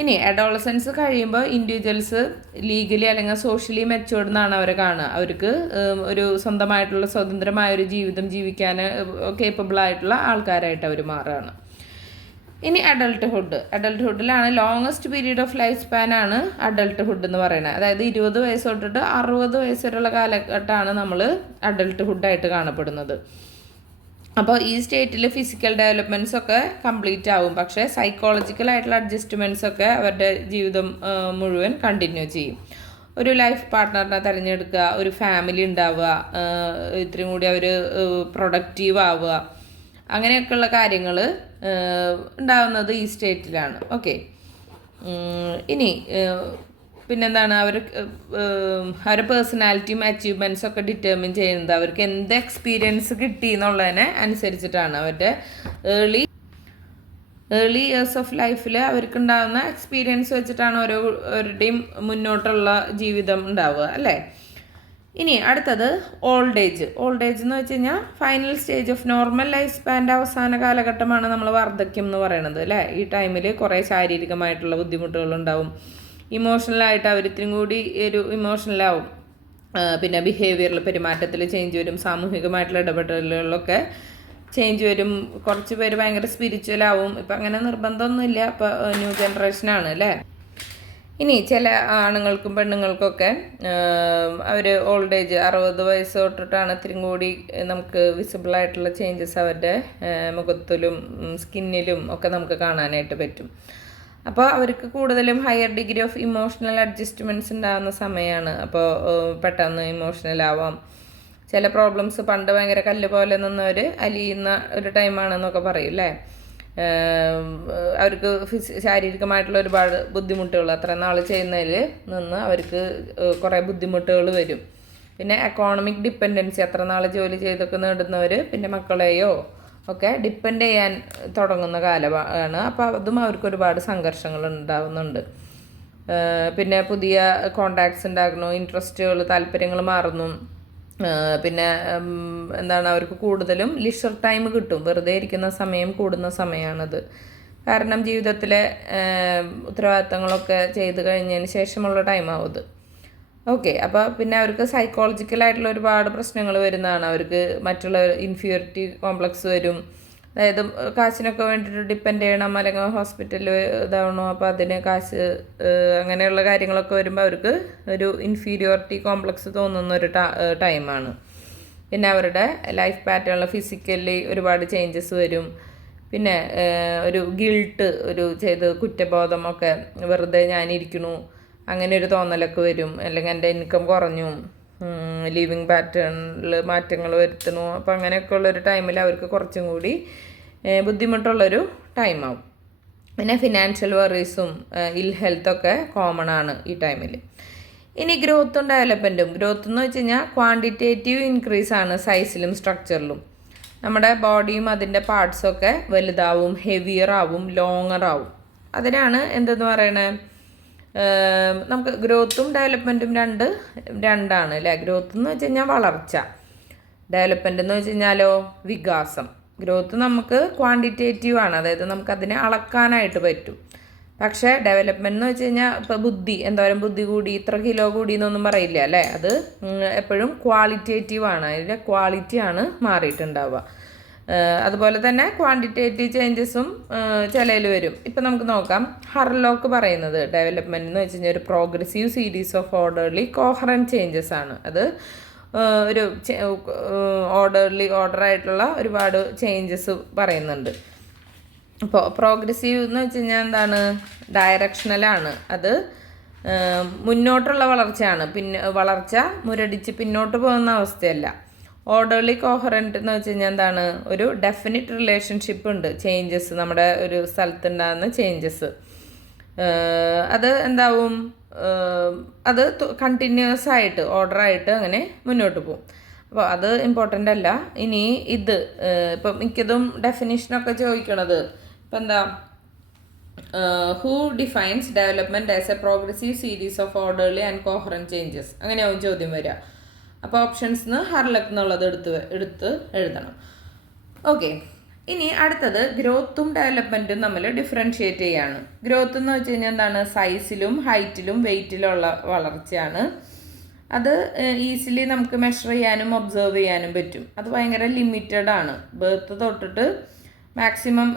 ഇനി അഡോളസൻസ് കഴിയുമ്പോൾ ഇൻഡിവിജ്വൽസ് ലീഗലി അല്ലെങ്കിൽ സോഷ്യലി മെച്ചുവേർഡ് എന്നാണ് അവരെ കാണുക. അവർക്ക് ഒരു സ്വന്തമായിട്ടുള്ള സ്വതന്ത്രമായ ഒരു ജീവിതം ജീവിക്കാൻ കേപ്പബിളായിട്ടുള്ള ആൾക്കാരായിട്ട് അവർ മാറുകയാണ്. ഇനി അഡൾട്ട്ഹുഡിലാണ് longest period of life span ആണ് അഡൾട്ട്ഹുഡ് എന്ന് പറയുന്നത്. അതായത് 20 വയസ്സ് തൊട്ടിട്ട് 60 വയസ്സ് വരെയുള്ള കാലഘട്ടമാണ് നമ്മൾ അഡൾട്ട്ഹുഡായിട്ട് കാണപ്പെടുന്നത്. അപ്പോൾ ഈ സ്റ്റേറ്റിൽ ഫിസിക്കൽ ഡെവലപ്മെൻറ്റ്സ് ഒക്കെ കംപ്ലീറ്റ് ആവും. പക്ഷേ സൈക്കോളജിക്കലായിട്ടുള്ള അഡ്ജസ്റ്റ്മെൻറ്റ്സ് ഒക്കെ അവരുടെ ജീവിതം മുഴുവൻ കണ്ടിന്യൂ ചെയ്യും. ഒരു ലൈഫ് പാർട്ട്ണറിനെ തിരഞ്ഞെടുക്കുക, ഒരു ഫാമിലി ഉണ്ടാവുക, ഇത്രയും കൂടി അവർ പ്രൊഡക്റ്റീവ് ആവുക, അങ്ങനെയൊക്കെയുള്ള കാര്യങ്ങൾ ഉണ്ടാവുന്നത് ഈ സ്റ്റേറ്റിലാണ്. ഓക്കെ, ഇനി പിന്നെന്താണ്, അവരുടെ പേഴ്സണാലിറ്റിയും അച്ചീവ്മെൻറ്റ്സും ഒക്കെ ഡിറ്റർമിൻ ചെയ്യുന്നത് അവർക്ക് എന്ത് എക്സ്പീരിയൻസ് കിട്ടി എന്നുള്ളതിനെ അനുസരിച്ചിട്ടാണ്. അവരുടെ ഏർലി ഇയേഴ്സ് ഓഫ് ലൈഫിൽ അവർക്കുണ്ടാകുന്ന എക്സ്പീരിയൻസ് വെച്ചിട്ടാണ് ഓരോരുടെയും മുന്നോട്ടുള്ള ജീവിതം ഉണ്ടാവുക അല്ലേ. ഇനി അടുത്തത് ഓൾഡ് ഏജ് എന്ന് വെച്ച് കഴിഞ്ഞാൽ final stage of normal life സ്പാൻ്റെ അവസാന കാലഘട്ടമാണ് നമ്മൾ വാർദ്ധക്യം എന്ന് പറയുന്നത് അല്ലേ. ഈ ടൈമിൽ കുറേ ശാരീരികമായിട്ടുള്ള ബുദ്ധിമുട്ടുകളുണ്ടാവും. ഇമോഷണലായിട്ട് അവർ ഇത്തിരി കൂടി ഒരു ഇമോഷണലാവും. പിന്നെ ബിഹേവിയറിൽ, പെരുമാറ്റത്തിൽ ചേഞ്ച് വരും. സാമൂഹികമായിട്ടുള്ള ഇടപെടലുകളിലൊക്കെ ചേഞ്ച് വരും. കുറച്ച് പേര് ഭയങ്കര സ്പിരിച്വലാവും. ഇപ്പം അങ്ങനെ നിർബന്ധമൊന്നുമില്ല, ഇപ്പോൾ ന്യൂ ജനറേഷനാണ് അല്ലേ. ഇനി ചില ആണുങ്ങൾക്കും പെണ്ണുങ്ങൾക്കൊക്കെ അവർ ഓൾഡ് ഏജ് 60 വയസ്സ് തൊട്ടിട്ടാണ് ഇത്തിരി കൂടി നമുക്ക് വിസിബിളായിട്ടുള്ള ചേഞ്ചസ് അവരുടെ മുഖത്തിലും സ്കിന്നിലും ഒക്കെ നമുക്ക് കാണാനായിട്ട് പറ്റും. അപ്പോൾ അവർക്ക് കൂടുതലും higher degree of emotional adjustments ഉണ്ടാകുന്ന സമയമാണ്. അപ്പോൾ പെട്ടെന്ന് ഇമോഷണൽ ആവാം. ചില പ്രോബ്ലംസ് പണ്ട് ഭയങ്കര കല്ല് പോലെ നിന്നവർ അലിയുന്ന ഒരു ടൈമാണെന്നൊക്കെ പറയും അല്ലേ. അവർക്ക് ശാരീരികമായിട്ടുള്ള ഒരുപാട് ബുദ്ധിമുട്ടുകൾ അത്ര നാൾ ചെയ്യുന്നതിൽ നിന്ന് അവർക്ക് കുറേ ബുദ്ധിമുട്ടുകൾ വരും. പിന്നെ എക്കോണമിക് ഡിപ്പെൻഡൻസി, അത്ര നാൾ ജോലി ചെയ്തൊക്കെ നേടുന്നവർ പിന്നെ മക്കളെയോ ഒക്കെ ഡിപ്പെൻഡ് ചെയ്യാൻ തുടങ്ങുന്ന കാലമാണ്. അപ്പോൾ അതും അവർക്ക് ഒരുപാട് സംഘർഷങ്ങൾ ഉണ്ടാകുന്നുണ്ട്. പിന്നെ പുതിയ കോണ്ടാക്ട്സ് ഉണ്ടാകുന്നു, ഇൻട്രസ്റ്റുകൾ, താല്പര്യങ്ങൾ മാറുന്നു. പിന്നെ അവർക്ക് കൂടുതലും ലിഷർ ടൈം കിട്ടും. വെറുതെ ഇരിക്കുന്ന സമയം കൂടുന്ന സമയമാണത്. കാരണം ജീവിതത്തിലെ ഉത്തരവാദിത്തങ്ങളൊക്കെ ചെയ്ത് കഴിഞ്ഞതിന് ശേഷമുള്ള ടൈമാവും ഇത്. ഓക്കെ, അപ്പോൾ പിന്നെ അവർക്ക് സൈക്കോളജിക്കലായിട്ടുള്ള ഒരുപാട് പ്രശ്നങ്ങൾ വരുന്നതാണ്. അവർക്ക് മറ്റുള്ള ഇൻഫീരിയോറിറ്റി കോംപ്ലക്സ് വരും. അതായത് കാശിനൊക്കെ വേണ്ടിയിട്ട് ഡിപ്പെൻഡ് ചെയ്യണം, അല്ലെങ്കിൽ ഹോസ്പിറ്റലിൽ ഇതാവണോ, അപ്പോൾ അതിന് കാശ്, അങ്ങനെയുള്ള കാര്യങ്ങളൊക്കെ വരുമ്പോൾ അവർക്ക് ഒരു ഇൻഫീരിയോറിറ്റി കോംപ്ലക്സ് തോന്നുന്ന ഒരു ടൈമാണ്. പിന്നെ അവരുടെ ലൈഫ് പാറ്റേണിൽ ഫിസിക്കലി ഒരുപാട് ചേഞ്ചസ് വരും. പിന്നെ ഒരു ഗിൽട്ട്, ഒരു ചെയ്ത് കുറ്റബോധമൊക്കെ, വെറുതെ ഞാനിരിക്കണു അങ്ങനെ ഒരു തോന്നലൊക്കെ വരും. അല്ലെങ്കിൽ എൻ്റെ ഇൻകം കുറഞ്ഞു, ലിവിങ് പാറ്റേണിൽ മാറ്റങ്ങൾ വരുത്തണു. അപ്പോൾ അങ്ങനെയൊക്കെ ഉള്ളൊരു ടൈമിൽ അവർക്ക് കുറച്ചും കൂടി ബുദ്ധിമുട്ടുള്ളൊരു ടൈമാവും. പിന്നെ ഫിനാൻഷ്യൽ വറീസും ഇൽ ഹെൽത്തൊക്കെ കോമൺ ആണ് ഈ ടൈമിൽ. ഇനി ഗ്രോത്തും ഡെവലപ്മെൻറ്റും. ഗ്രോത്ത് എന്ന് വെച്ച് കഴിഞ്ഞാൽ ക്വാണ്ടിറ്റേറ്റീവ് ഇൻക്രീസ് ആണ് സൈസിലും സ്ട്രക്ചറിലും. നമ്മുടെ ബോഡിയും അതിൻ്റെ പാർട്സൊക്കെ വലുതാവും, ഹെവിയർ ആവും, ലോങ്ങർ ആവും. അതിനാണ് എന്തെന്ന് പറയണേ, നമുക്ക് ഗ്രോത്തും ഡെവലപ്മെൻറ്റും രണ്ടാണ് അല്ലേ. ഗ്രോത്ത് എന്ന് വെച്ച് കഴിഞ്ഞാൽ വളർച്ച, ഡെവലപ്മെൻറ്റ് എന്ന് വെച്ച് കഴിഞ്ഞാലോ വികാസം. ഗ്രോത്ത് നമുക്ക് ക്വാണ്ടിറ്റേറ്റീവ് ആണ്, അതായത് നമുക്കതിനെ അളക്കാനായിട്ട് പറ്റും. പക്ഷേ ഡെവലപ്മെൻറ്റ് എന്ന് വെച്ച് കഴിഞ്ഞാൽ ഇപ്പോൾ ബുദ്ധി, എന്തോരം ബുദ്ധി കൂടി, ഇത്ര കിലോ കൂടി എന്നൊന്നും പറയില്ല അല്ലേ. അത് എപ്പോഴും ക്വാളിറ്റേറ്റീവ് ആണ്, അതിൻ്റെ ക്വാളിറ്റിയാണ് മാറിയിട്ടുണ്ടാവുക. അതുപോലെ തന്നെ ക്വാണ്ടിറ്റേറ്റീവ് ചേഞ്ചസും ചിലയിൽ വരും. ഇപ്പം നമുക്ക് നോക്കാം, ഹർലോക്ക് പറയുന്നത് ഡെവലപ്മെൻറ്റ് എന്ന് വെച്ച് കഴിഞ്ഞാൽ ഒരു progressive series of orderly coherent changes ആണ്. അത് ഒരു ഓർഡറായിട്ടുള്ള ഒരുപാട് ചേഞ്ചസ് പറയുന്നുണ്ട്. ഇപ്പോൾ പ്രോഗ്രസീവ് എന്ന് വെച്ച് കഴിഞ്ഞാൽ എന്താണ്, ഡയറക്ഷണലാണ്. അത് മുന്നോട്ടുള്ള വളർച്ചയാണ്, വളർച്ച മുരടിച്ച് പിന്നോട്ട് പോകുന്ന അവസ്ഥയല്ല. ഓർഡർലി കോഹറൻറ്റ് എന്ന് വെച്ച് കഴിഞ്ഞാൽ എന്താണ്, ഒരു ഡെഫിനിറ്റ് റിലേഷൻഷിപ്പ് ഉണ്ട് ചേഞ്ചസ്, നമ്മുടെ ഒരു സ്ഥലത്തുണ്ടാകുന്ന ചേഞ്ചസ്. അത് എന്താവും, അത് കണ്ടിന്യൂസ് ആയിട്ട് ഓർഡറായിട്ട് അങ്ങനെ മുന്നോട്ട് പോകും. അപ്പോൾ അത് ഇമ്പോർട്ടൻ്റ് അല്ല. ഇനി ഇത് ഇപ്പം മിക്കതും ഡെഫിനിഷനൊക്കെ ചോദിക്കണത് ഇപ്പം എന്താ, who defines development as a progressive series of orderly and coherent changes, അങ്ങനെയാവും ചോദ്യം വരിക. അപ്പോൾ ഓപ്ഷൻസ് ഹർലക്ക് എന്നുള്ളത് എടുത്ത് എഴുതണം. ഓക്കെ, ഇനി അടുത്തത് ഗ്രോത്തും ഡെവലപ്മെൻറ്റും തമ്മിൽ ഡിഫറൻഷിയേറ്റ് ചെയ്യാണ്. ഗ്രോത്ത് എന്ന് വെച്ച് കഴിഞ്ഞാൽ എന്താണ്, സൈസിലും ഹൈറ്റിലും വെയ്റ്റിലുള്ള വളർച്ചയാണ്. അത് ഈസിലി നമുക്ക് മെഷർ ചെയ്യാനും ഒബ്സർവ് ചെയ്യാനും പറ്റും. അത് ഭയങ്കര ലിമിറ്റഡ് ആണ്. ബർത്ത് തൊട്ടിട്ട് മാക്സിമം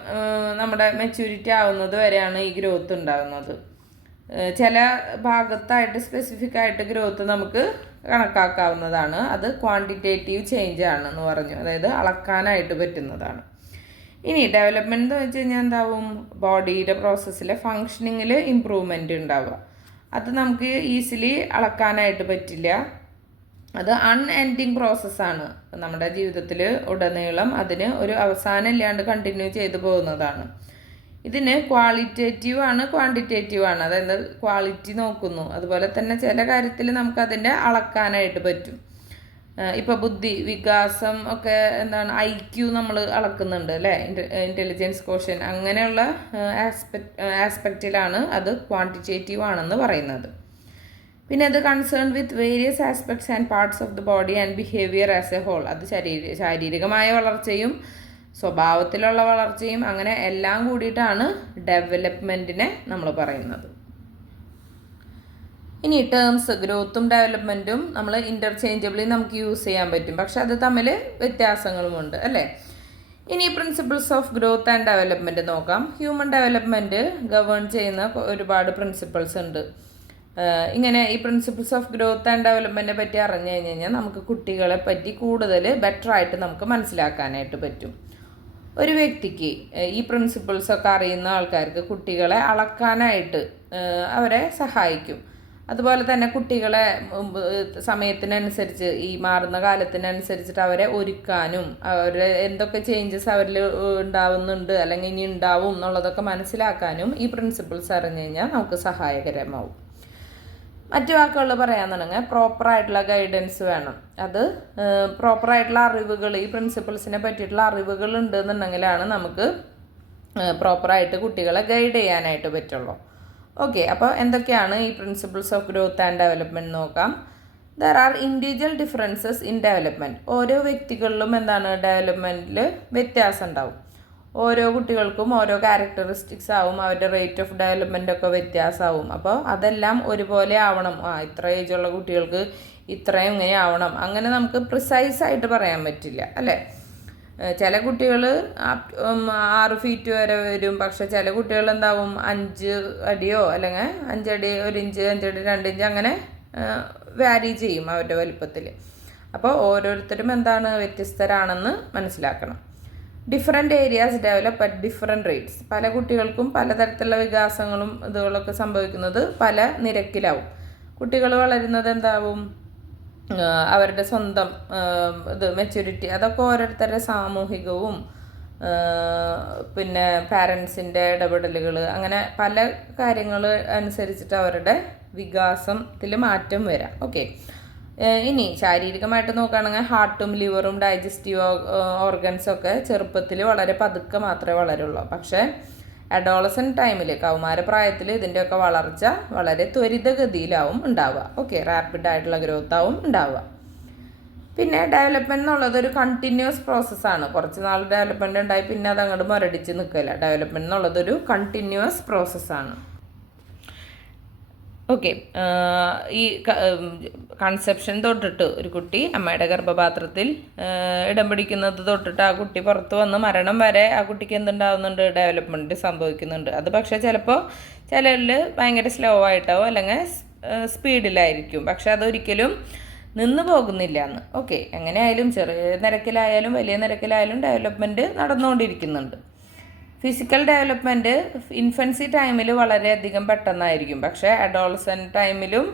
നമ്മുടെ മെച്യൂരിറ്റി ആവുന്നത് വരെയാണ് ഈ ഗ്രോത്ത് ഉണ്ടാകുന്നത്. ചില ഭാഗത്തായിട്ട് സ്പെസിഫിക് ആയിട്ട് ഗ്രോത്ത് നമുക്ക് കണക്കാക്കാവുന്നതാണ്. അത് ക്വാണ്ടിറ്റേറ്റീവ് ചേഞ്ച് ആണെന്ന് പറഞ്ഞു, അതായത് അളക്കാനായിട്ട് പറ്റുന്നതാണ്. ഇനി ഡെവലപ്മെൻറ്റ് എന്ന് വെച്ച് കഴിഞ്ഞാൽ എന്താവും, ബോഡിയുടെ പ്രോസസ്സിലെ ഫങ്ഷനിങ്ങിൽ ഇമ്പ്രൂവ്മെൻറ്റ് ഉണ്ടാവുക. അത് നമുക്ക് ഈസിലി അളക്കാനായിട്ട് പറ്റില്ല. അത് അൺഎൻഡിങ് പ്രോസസ്സാണ്. നമ്മുടെ ജീവിതത്തിൽ ഉടനീളം അതിന് ഒരു അവസാനം ഇല്ലാണ്ട് കണ്ടിന്യൂ ചെയ്തു പോകുന്നതാണ്. ഇതിന് ക്വാളിറ്റേറ്റീവ് ആണ്, ക്വാണ്ടിറ്റേറ്റീവ് ആണ്. അതായത് ക്വാളിറ്റി നോക്കുന്നു, അതുപോലെ തന്നെ ചില കാര്യത്തിൽ നമുക്കതിൻ്റെ അളക്കാനായിട്ട് പറ്റും. ഇപ്പോൾ ബുദ്ധി വികാസം ഒക്കെ എന്താണ്, IQ നമ്മൾ അളക്കുന്നുണ്ട് അല്ലേ, ഇൻ്റലിജൻസ് കോഷ്യൻ, അങ്ങനെയുള്ള ആസ്പെക്റ്റിലാണ് അത് ക്വാണ്ടിറ്റേറ്റീവ് ആണെന്ന് പറയുന്നത്. പിന്നെ അത് concern with various aspects and parts of the body and behaviour as a whole. അത് ശാരീരികമായ വളർച്ചയും സ്വഭാവത്തിലുള്ള വളർച്ചയും അങ്ങനെ എല്ലാം കൂടിയിട്ടാണ് ഡെവലപ്മെൻറ്റിനെ നമ്മൾ പറയുന്നത്. ഇനി ടേംസ് ഗ്രോത്തും ഡെവലപ്മെൻറ്റും നമ്മൾ ഇൻ്റർചേഞ്ചബിളി നമുക്ക് യൂസ് ചെയ്യാൻ പറ്റും, പക്ഷെ അത് തമ്മിൽ വ്യത്യാസങ്ങളുമുണ്ട് അല്ലേ. ഇനി principles of growth and development നോക്കാം. ഹ്യൂമൻ ഡെവലപ്മെൻറ്റ് ഗവേൺ ചെയ്യുന്ന ഒരുപാട് പ്രിൻസിപ്പിൾസ് ഉണ്ട്. ഇങ്ങനെ ഈ പ്രിൻസിപ്പിൾസ് ഓഫ് ഗ്രോത്ത് ആൻഡ് ഡെവലപ്മെൻറ്റിനെ പറ്റി അറിഞ്ഞു കഴിഞ്ഞാൽ നമുക്ക് കുട്ടികളെ പറ്റി കൂടുതൽ ബെറ്ററായിട്ട് നമുക്ക് മനസ്സിലാക്കാനായിട്ട് പറ്റും. ഒരു വ്യക്തിക്ക് ഈ പ്രിൻസിപ്പിൾസൊക്കെ അറിയുന്ന ആൾക്കാർക്ക് കുട്ടികളെ അളക്കാനായിട്ട് അവരെ സഹായിക്കും. അതുപോലെ തന്നെ കുട്ടികളെ സമയത്തിനനുസരിച്ച്, ഈ മാറുന്ന കാലത്തിനനുസരിച്ചിട്ട് അവരെ ഒരുക്കാനും അവരെ എന്തൊക്കെ ചേഞ്ചസ് അവരിൽ ഉണ്ടാവുന്നുണ്ട് അല്ലെങ്കിൽ ഇനി ഉണ്ടാവും എന്നുള്ളതൊക്കെ മനസ്സിലാക്കാനും ഈ പ്രിൻസിപ്പിൾസ് അറിഞ്ഞു കഴിഞ്ഞാൽ നമുക്ക് സഹായകരമാവും. മറ്റു വാക്കുകളിൽ പറയാമെന്നുണ്ടെങ്കിൽ പ്രോപ്പറായിട്ടുള്ള ഗൈഡൻസ് വേണം. അത് പ്രോപ്പറായിട്ടുള്ള അറിവുകൾ, ഈ പ്രിൻസിപ്പിൾസിനെ പറ്റിയിട്ടുള്ള അറിവുകൾ ഉണ്ടെന്നുണ്ടെങ്കിലാണ് നമുക്ക് പ്രോപ്പറായിട്ട് കുട്ടികളെ ഗൈഡ് ചെയ്യാനായിട്ട് പറ്റുള്ളൂ. ഓക്കെ, അപ്പോൾ എന്തൊക്കെയാണ് ഈ principles of growth and development നോക്കാം. There are individual differences in development. ഓരോ വ്യക്തികളിലും എന്താണ് ഡെവലപ്മെൻറ്റിൽ വ്യത്യാസം ഉണ്ടാവും. ഓരോ കുട്ടികൾക്കും ഓരോ ക്യാരക്ടറിസ്റ്റിക്സ് ആവും, അവരുടെ റേറ്റ് ഓഫ് ഡെവലപ്മെൻ്റ് ഒക്കെ വ്യത്യാസമാവും. അപ്പോൾ അതെല്ലാം ഒരുപോലെ ആവണം. ഇത്ര ഏജുള്ള കുട്ടികൾക്ക് ഇത്രയും ഇങ്ങനെ ആവണം, അങ്ങനെ നമുക്ക് പ്രിസൈസായിട്ട് പറയാൻ പറ്റില്ല അല്ലേ. ചില കുട്ടികൾ 6 ഫീറ്റ് വരെ വരും, പക്ഷെ ചില കുട്ടികൾ എന്താവും 5 അടിയോ അല്ലെങ്കിൽ 5 അടി 1 ഇഞ്ച്, 5 അടി 2 ഇഞ്ച് അങ്ങനെ വാരി ചെയ്യും അവരുടെ വലുപ്പത്തിൽ. അപ്പോൾ ഓരോരുത്തരും എന്താണ് വ്യത്യസ്തരാണെന്ന് മനസ്സിലാക്കണം. Different areas develop at different rates. പല കുട്ടികൾക്കും പലതരത്തിലുള്ള വികാസങ്ങളും ഇതുകളൊക്കെ സംഭവിക്കുന്നത് പല നിരക്കിലാവും. കുട്ടികൾ വളരുന്നത് എന്താവും, അവരുടെ സ്വന്തം മെച്യൂരിറ്റി, അതൊക്കെ ഓരോരുത്തരുടെ സാമൂഹികവും പിന്നെ പാരൻസിൻ്റെ ഇടപെടലുകൾ, അങ്ങനെ പല കാര്യങ്ങൾ അനുസരിച്ചിട്ട് അവരുടെ വികാസത്തിൽ മാറ്റം വരാം. ഓക്കെ, ഇനി ശാരീരികമായിട്ട് നോക്കുകയാണെങ്കിൽ ഹാർട്ടും ലിവറും ഡൈജസ്റ്റീവ് ഓർഗൻസൊക്കെ ചെറുപ്പത്തിൽ വളരെ പതുക്കെ മാത്രമേ വളരുള്ളൂ. പക്ഷേ അഡോളസെൻ്റ് ടൈമിൽ, കൗമാരപ്രായത്തിൽ ഇതിൻ്റെയൊക്കെ വളർച്ച വളരെ ത്വരിതഗതിയിലാവും ഉണ്ടാവുക. ഓക്കെ, റാപ്പിഡ് ആയിട്ടുള്ള ഗ്രോത്ത് ആവും ഉണ്ടാവുക. പിന്നെ ഡെവലപ്മെൻറ്റ് എന്നുള്ളത് ഒരു കണ്ടിന്യൂസ് പ്രോസസ്സാണ്. കുറച്ച് നാൾ ഡെവലപ്മെൻറ്റ് ഉണ്ടായി പിന്നെ അത് അങ്ങോട്ട് മുരടിച്ച് നിൽക്കില്ല. ഡെവലപ്മെൻറ്റ് എന്നുള്ളതൊരു കണ്ടിന്യൂസ് പ്രോസസ്സാണ്. ഓക്കെ, ഈ കൺസെപ്ഷൻ തൊട്ടിട്ട് ഒരു കുട്ടി അമ്മയുടെ ഗർഭപാത്രത്തിൽ ഇടം പിടിക്കുന്നത് തൊട്ടിട്ട് ആ കുട്ടി പുറത്ത് വന്ന് മരണം വരെ ആ കുട്ടിക്ക് എന്തുണ്ടാവുന്നുണ്ട്, ഡെവലപ്മെൻറ്റ് സംഭവിക്കുന്നുണ്ട്. അത് പക്ഷേ ചിലപ്പോൾ ചിലരിൽ ഭയങ്കര സ്ലോ ആയിട്ടാവും, അല്ലെങ്കിൽ സ്പീഡിലായിരിക്കും. പക്ഷെ അതൊരിക്കലും നിന്ന് പോകുന്നില്ല എന്ന്. ഓക്കെ, എങ്ങനെയായാലും ചെറിയ നിരക്കിലായാലും വലിയ നിരക്കിലായാലും ഡെവലപ്മെൻറ്റ് നടന്നുകൊണ്ടിരിക്കുന്നുണ്ട്. ഫിസിക്കൽ ഡെവലപ്മെൻറ്റ് ഇൻഫൻസി ടൈമിൽ വളരെയധികം പെട്ടെന്നായിരിക്കും. പക്ഷേ അഡോളസെൻ്റ് ടൈമിലും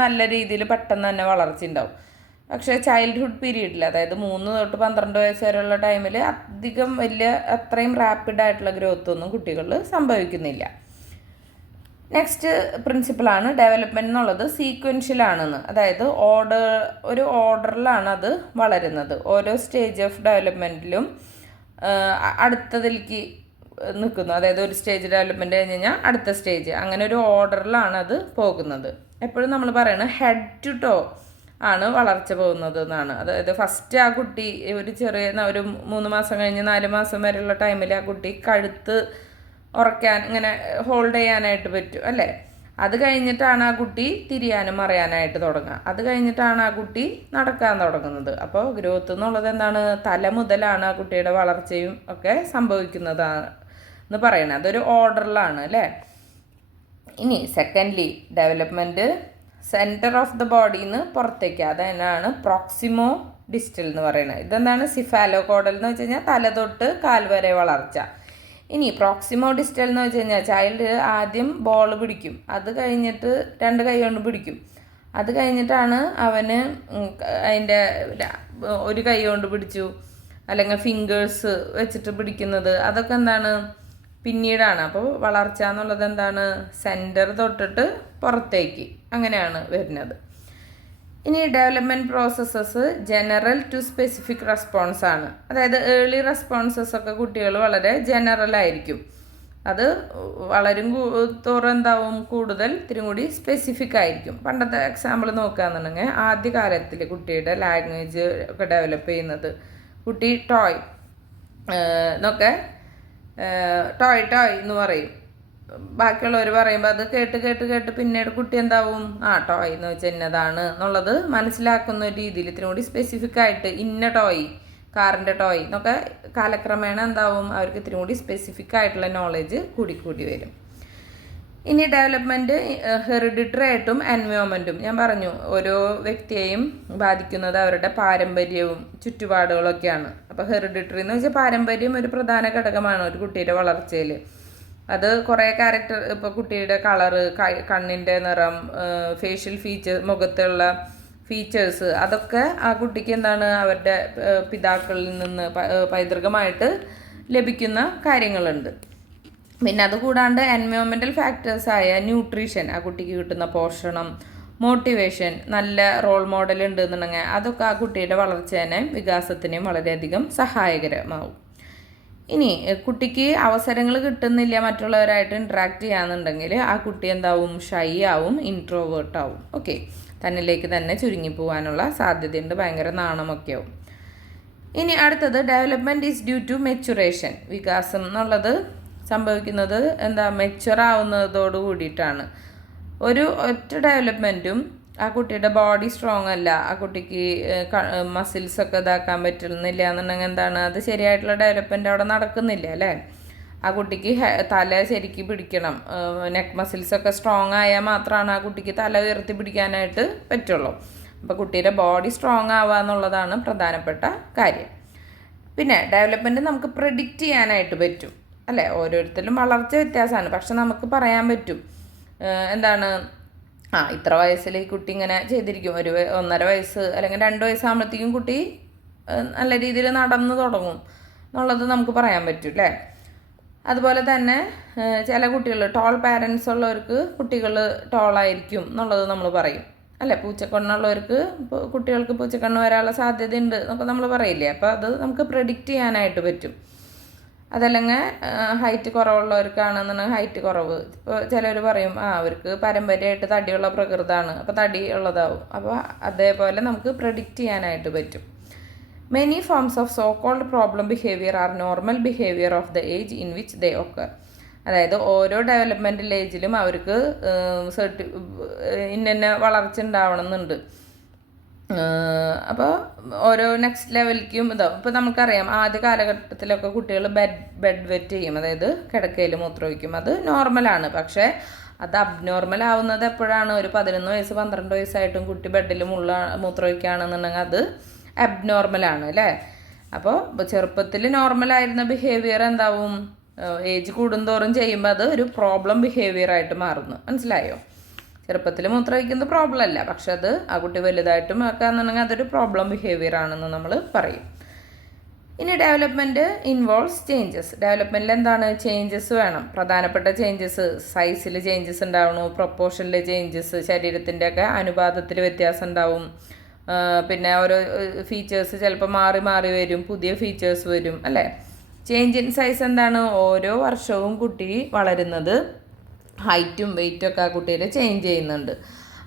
നല്ല രീതിയിൽ പെട്ടെന്ന് തന്നെ വളർച്ച ഉണ്ടാവും. പക്ഷേ ചൈൽഡ്ഹുഡ് പീരീഡിൽ, അതായത് 3 തൊട്ട് 12 വയസ്സ് വരെയുള്ള ടൈമിൽ അധികം അത്രയും റാപ്പിഡായിട്ടുള്ള ഗ്രോത്ത് ഒന്നും കുട്ടികളിൽ സംഭവിക്കുന്നില്ല. നെക്സ്റ്റ് പ്രിൻസിപ്പിളാണ് ഡെവലപ്മെൻറ്റ് എന്നുള്ളത് സീക്വൻഷ്യലാണെന്ന്. അതായത് ഒരു ഓർഡറിലാണ് അത് വളരുന്നത്. ഓരോ സ്റ്റേജ് ഓഫ് ഡെവലപ്മെൻറ്റിലും അടുത്തതിലേക്ക് നിൽക്കുന്നു. അതായത് ഒരു സ്റ്റേജ് ഡെവലപ്മെൻറ്റ് കഴിഞ്ഞ് കഴിഞ്ഞാൽ അടുത്ത സ്റ്റേജ്, അങ്ങനെ ഒരു ഓർഡറിലാണ് അത് പോകുന്നത്. എപ്പോഴും നമ്മൾ പറയുന്നത് ഹെഡ് ടു ടോ ആണ് വളർച്ച പോകുന്നത് എന്നാണ്. അതായത് ഫസ്റ്റ് ആ കുട്ടി ഒരു 3 മാസം കഴിഞ്ഞ് 4 മാസം വരെയുള്ള ടൈമിൽ ആ കുട്ടി കഴുത്ത് ഉറക്കാൻ, ഇങ്ങനെ ഹോൾഡ് ചെയ്യാനായിട്ട് പറ്റും അല്ലേ. അത് കഴിഞ്ഞിട്ടാണ് ആ കുട്ടി തിരിയാനും മറിയാനായിട്ട് തുടങ്ങുക. അത് കഴിഞ്ഞിട്ടാണ് ആ കുട്ടി നടക്കാൻ തുടങ്ങുന്നത്. അപ്പോൾ ഗ്രോത്ത് എന്നുള്ളത് എന്താണ്, തല മുതലാണ് ആ കുട്ടിയുടെ വളർച്ചയും ഒക്കെ സംഭവിക്കുന്നതെന്ന് പറയുന്നത്. അതൊരു ഓർഡറിലാണ് അല്ലേ. ഇനി secondly development centre of the ബോഡിന്ന് പുറത്തേക്ക്, അതാണ് പ്രോക്സിമോ ഡിസ്റ്റൽ എന്ന് പറയുന്നത്. ഇതെന്താണ്, സിഫാലോകോഡൽ എന്ന് വെച്ച് കഴിഞ്ഞാൽ തല തൊട്ട് കാൽ വരെ വളർച്ച. ഇനി പ്രോക്സിമോ ഡിസ്റ്റൽ എന്ന് വെച്ച് കഴിഞ്ഞാൽ ചൈൽഡ് ആദ്യം ബോൾ പിടിക്കും, അത് കഴിഞ്ഞിട്ട് 2 കൈ കൊണ്ട് പിടിക്കും. അത് കഴിഞ്ഞിട്ടാണ് അവന് അതിൻ്റെ ഒരു കൈ കൊണ്ട് പിടിച്ചു, അല്ലെങ്കിൽ ഫിംഗേഴ്സ് വെച്ചിട്ട് പിടിക്കുന്നത്. അതൊക്കെ എന്താണ്, പിന്നീടാണ്. അപ്പോൾ വളർച്ച എന്നുള്ളത് എന്താണ്, സെൻറ്റർ തൊട്ടിട്ട് പുറത്തേക്ക് അങ്ങനെയാണ് വരുന്നത്. ഇനി development processes general to specific response ആണ്. അതായത് ഏർലി റെസ്പോൺസസ് ഒക്കെ കുട്ടികൾ വളരെ ജനറൽ ആയിരിക്കും. അത് വളരും തോറും എന്താവും, കൂടുതൽ ഇത്തിരി കൂടി സ്പെസിഫിക് ആയിരിക്കും. പണ്ടത്തെ എക്സാമ്പിൾ നോക്കുകയാണെന്നുണ്ടെങ്കിൽ ആദ്യകാലത്തിൽ കുട്ടിയുടെ ലാംഗ്വേജ് ഒക്കെ ഡെവലപ്പ് ചെയ്യുന്നത് കുട്ടി ടോയ് എന്നൊക്കെ ടോയ് ടോയ് എന്ന് പറയും. ബാക്കിയുള്ളവർ പറയുമ്പോൾ അത് കേട്ട് കേട്ട് കേട്ട് പിന്നീട് കുട്ടി എന്താവും, ടോയ് എന്ന് വെച്ചാൽ ഇന്നതാണ് എന്നുള്ളത് മനസ്സിലാക്കുന്ന ഒരു രീതിയിൽ ഇത്തിരി കൂടി സ്പെസിഫിക് ആയിട്ട് ഇന്ന ടോയ്, കാറിൻ്റെ ടോയ് എന്നൊക്കെ കാലക്രമേണ എന്താവും, അവർക്ക് ഇത്തിരി കൂടി സ്പെസിഫിക് ആയിട്ടുള്ള നോളജ് കൂടി വരും. ഇനി ഡെവലപ്മെൻറ്റ് ഹെറിഡിറ്ററി ആയിട്ടും എൻവയോൺമെൻറ്റും, ഞാൻ പറഞ്ഞു ഓരോ വ്യക്തിയെയും ബാധിക്കുന്നത് അവരുടെ പാരമ്പര്യവും ചുറ്റുപാടുകളൊക്കെയാണ്. അപ്പോൾ ഹെറിഡിറ്ററി എന്ന് വെച്ചാൽ പാരമ്പര്യം ഒരു പ്രധാന ഘടകമാണ് ഒരു കുട്ടിയുടെ വളർച്ചയിൽ. അത് കുറേ ക്യാരക്ടർ, ഇപ്പോൾ കുട്ടിയുടെ കളറ്, കണ്ണിൻ്റെ നിറം, ഫേഷ്യൽ ഫീച്ചർ, മുഖത്തുള്ള ഫീച്ചേഴ്സ്, അതൊക്കെ ആ കുട്ടിക്ക് എന്താണ്, അവരുടെ പിതാക്കളിൽ നിന്ന് പൈതൃകമായിട്ട് ലഭിക്കുന്ന കാര്യങ്ങളുണ്ട്. പിന്നെ അതുകൂടാണ്ട് എൻവയോൺമെൻറ്റൽ ഫാക്ടേഴ്സായ ന്യൂട്രീഷൻ, ആ കുട്ടിക്ക് കിട്ടുന്ന പോഷണം, മോട്ടിവേഷൻ, നല്ല റോൾ മോഡൽ ഉണ്ട് എന്നുണ്ടെങ്കിൽ അതൊക്കെ ആ കുട്ടിയുടെ വളർച്ചേനെയും വികാസത്തിനെയും വളരെയധികം സഹായകരമാവും. ഇനി കുട്ടിക്ക് അവസരങ്ങൾ കിട്ടുന്നില്ല മറ്റുള്ളവരായിട്ട് ഇൻട്രാക്ട് ചെയ്യാന്നുണ്ടെങ്കിൽ ആ കുട്ടി എന്താവും, ഷൈ ആവും, ഇൻട്രോവേർട്ട് ആവും. ഓക്കെ, തന്നിലേക്ക് തന്നെ ചുരുങ്ങിപ്പോവാനുള്ള സാധ്യതയുണ്ട്, ഭയങ്കര നാണമൊക്കെ ആവും. ഇനി അടുത്തത് development is due to maturation. വികാസം എന്നുള്ളത് സംഭവിക്കുന്നത് മെച്ചുവർ ആവുന്നതോട് കൂടിയിട്ടാണ്. ഒറ്റ ഡെവലപ്മെൻറ്റും ആ കുട്ടിയുടെ ബോഡി സ്ട്രോങ് അല്ല, ആ കുട്ടിക്ക് മസിൽസൊക്കെ ഇതാക്കാൻ പറ്റുന്നില്ല എന്നുണ്ടെങ്കിൽ എന്താണ്, അത് ശരിയായിട്ടുള്ള ഡെവലപ്മെൻറ്റ് അവിടെ നടക്കുന്നില്ല അല്ലേ. ആ കുട്ടിക്ക് തല ശരിക്ക് പിടിക്കണം, നെക്ക് മസിൽസൊക്കെ സ്ട്രോങ് ആയാൽ മാത്രമാണ് ആ കുട്ടിക്ക് തല ഉയർത്തി പിടിക്കാനായിട്ട് പറ്റുള്ളൂ. അപ്പോൾ കുട്ടിയുടെ ബോഡി സ്ട്രോങ് ആവുക എന്നുള്ളതാണ് പ്രധാനപ്പെട്ട കാര്യം. പിന്നെ ഡെവലപ്മെൻറ്റ് നമുക്ക് പ്രെഡിക്റ്റ് ചെയ്യാനായിട്ട് പറ്റും അല്ലേ. ഓരോരുത്തരും വളർച്ച വ്യത്യാസമാണ്, പക്ഷെ നമുക്ക് പറയാൻ പറ്റും എന്താണ്, ഇത്ര വയസ്സിൽ ഈ കുട്ടി ഇങ്ങനെ ചെയ്തിരിക്കും, 1.5 വയസ്സ് അല്ലെങ്കിൽ 2 വയസ്സാകുമ്പോഴത്തേക്കും കുട്ടി നല്ല രീതിയിൽ നടന്നു തുടങ്ങും എന്നുള്ളത് നമുക്ക് പറയാൻ പറ്റും അല്ലേ. അതുപോലെ തന്നെ ചില കുട്ടികൾ ടോൾ പാരൻസ് ഉള്ളവർക്ക് കുട്ടികൾ ടോളായിരിക്കും എന്നുള്ളത് നമ്മൾ പറയും അല്ലേ. പൂച്ചക്കണ്ണുള്ളവർക്ക് കുട്ടികൾക്ക് പൂച്ചക്കണ്ണ് വരാനുള്ള സാധ്യതയുണ്ട് എന്നൊക്കെ നമ്മൾ പറയില്ലേ. അപ്പോൾ അത് നമുക്ക് പ്രെഡിക്റ്റ് ചെയ്യാനായിട്ട് പറ്റും. അതല്ലെങ്കിൽ ഹൈറ്റ് കുറവുള്ളവർക്കാണെന്നുണ്ടെങ്കിൽ ഹൈറ്റ് കുറവ്. ഇപ്പോൾ ചിലർ പറയും അവർക്ക് പാരമ്പര്യമായിട്ട് തടിയുള്ള പ്രകൃതമാണ്, അപ്പോൾ തടി ഉള്ളതാവും. അപ്പോൾ അതേപോലെ നമുക്ക് പ്രെഡിക്റ്റ് ചെയ്യാനായിട്ട് പറ്റും. Many forms of so called problem behaviour are normal behaviour of the age in which they occur. അതായത് ഓരോ ഡെവലപ്മെൻറ്റൽ ഏജിലും അവർക്ക് ഇന്ന വളർച്ച ഉണ്ടാവണമെന്നുണ്ട്. അപ്പോൾ ഓരോ നെക്സ്റ്റ് ലെവലിലേക്കും ഇതാവും. ഇപ്പോൾ നമുക്കറിയാം ആദ്യ കാലഘട്ടത്തിലൊക്കെ കുട്ടികൾ ബെഡ് വെറ്റ് ചെയ്യും, അതായത് കിടക്കയിൽ മൂത്രമൊഴിക്കും. അത് നോർമലാണ്. പക്ഷേ അത് അബ്നോർമൽ ആവുന്നത് എപ്പോഴാണ്? ഒരു 11 വയസ്സ് 12 വയസ്സായിട്ടും കുട്ടി ബെഡിൽ മൂത്രമൊഴിക്കുകയാണെന്നുണ്ടെങ്കിൽ അത് അബ്നോർമലാണ് അല്ലേ. അപ്പോൾ ചെറുപ്പത്തിൽ നോർമലായിരുന്ന ബിഹേവിയർ എന്താവും? ഏജ് കൂടുന്തോറും ചെയ്യുമ്പോൾ അത് ഒരു പ്രോബ്ലം ബിഹേവിയർ ആയിട്ട് മാറുന്നു. മനസ്സിലായോ? ചെറുപ്പത്തിൽ മൂത്രമൊഴിക്കുന്നത് പ്രോബ്ലം അല്ല, പക്ഷെ അത് ആ കുട്ടി വലുതായിട്ടും ആക്കാന്നുണ്ടെങ്കിൽ അതൊരു പ്രോബ്ലം ബിഹേവിയർ ആണെന്ന് നമ്മൾ പറയും. ഇനി ഡെവലപ്മെൻറ്റ് ഇൻവോൾവ്സ് ചേഞ്ചസ്. ഡെവലപ്മെൻറ്റിൽ എന്താണ്? ചേഞ്ചസ് വേണം. പ്രധാനപ്പെട്ട ചേഞ്ചസ്, സൈസിൽ ചേഞ്ചസ് ഉണ്ടാവണം, പ്രൊപ്പോർഷനിൽ ചേഞ്ചസ്, ശരീരത്തിൻ്റെയൊക്കെ അനുപാതത്തിൽ വ്യത്യാസം ഉണ്ടാവും. പിന്നെ ഓരോ ഫീച്ചേഴ്സ് ചിലപ്പോൾ മാറി മാറി വരും, പുതിയ ഫീച്ചേഴ്സ് വരും അല്ലേ. ചേഞ്ച് ഇൻ സൈസ് എന്താണ്? ഓരോ വർഷവും കുട്ടി വളരുന്നത് ഹൈറ്റും വെയ്റ്റും ഒക്കെ ആ കുട്ടിയിൽ ചേഞ്ച് ചെയ്യുന്നുണ്ട്.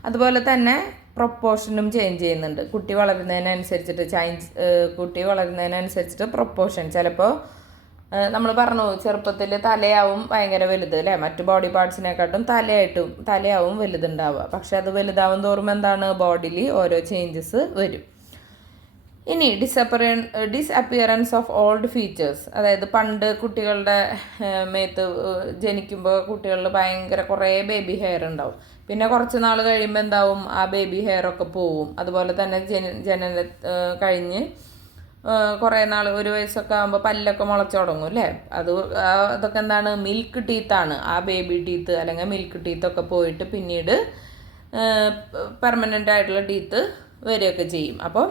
അതുപോലെ തന്നെ പ്രൊപ്പോർഷനും ചേഞ്ച് ചെയ്യുന്നുണ്ട്. കുട്ടി വളരുന്നതിനനുസരിച്ചിട്ട് പ്രൊപ്പോർഷൻ ചിലപ്പോൾ നമ്മൾ പറഞ്ഞു ചെറുപ്പത്തിൽ തലയാവും ഭയങ്കര വലുത് അല്ലേ. മറ്റു ബോഡി പാർട്സിനെക്കാട്ടും തലയാവും വലുതുണ്ടാവുക. പക്ഷെ അത് വലുതാവും തോറും എന്താണ്? ബോഡിയിൽ ഓരോ ചേഞ്ചസ് വരും. ഇനി ഡിസപ്പിയറൻസ് ഓഫ് ഓൾഡ് ഫീച്ചേഴ്സ്. അതായത് പണ്ട് കുട്ടികളുടെ മേത്ത് ജനിക്കുമ്പോൾ കുട്ടികളിൽ ഭയങ്കര കുറേ ബേബി ഹെയർ ഉണ്ടാവും. പിന്നെ കുറച്ച് നാൾ കഴിയുമ്പോൾ എന്താവും? ആ ബേബി ഹെയർ ഒക്കെ പോവും. അതുപോലെ തന്നെ ജനന കഴിഞ്ഞ് കുറേ നാൾ 1 വയസ്സൊക്കെ ആകുമ്പോൾ പല്ലൊക്കെ മുളച്ചു തുടങ്ങും അല്ലേ. അതൊക്കെ എന്താണ്? മിൽക്ക് ടീത്താണ്. ആ ബേബി ടീത്ത് അല്ലെങ്കിൽ മിൽക്ക് ടീത്തൊക്കെ പോയിട്ട് പിന്നീട് പെർമനൻ്റ് ആയിട്ടുള്ള ടീത്ത് വരികയൊക്കെ ചെയ്യും. അപ്പോൾ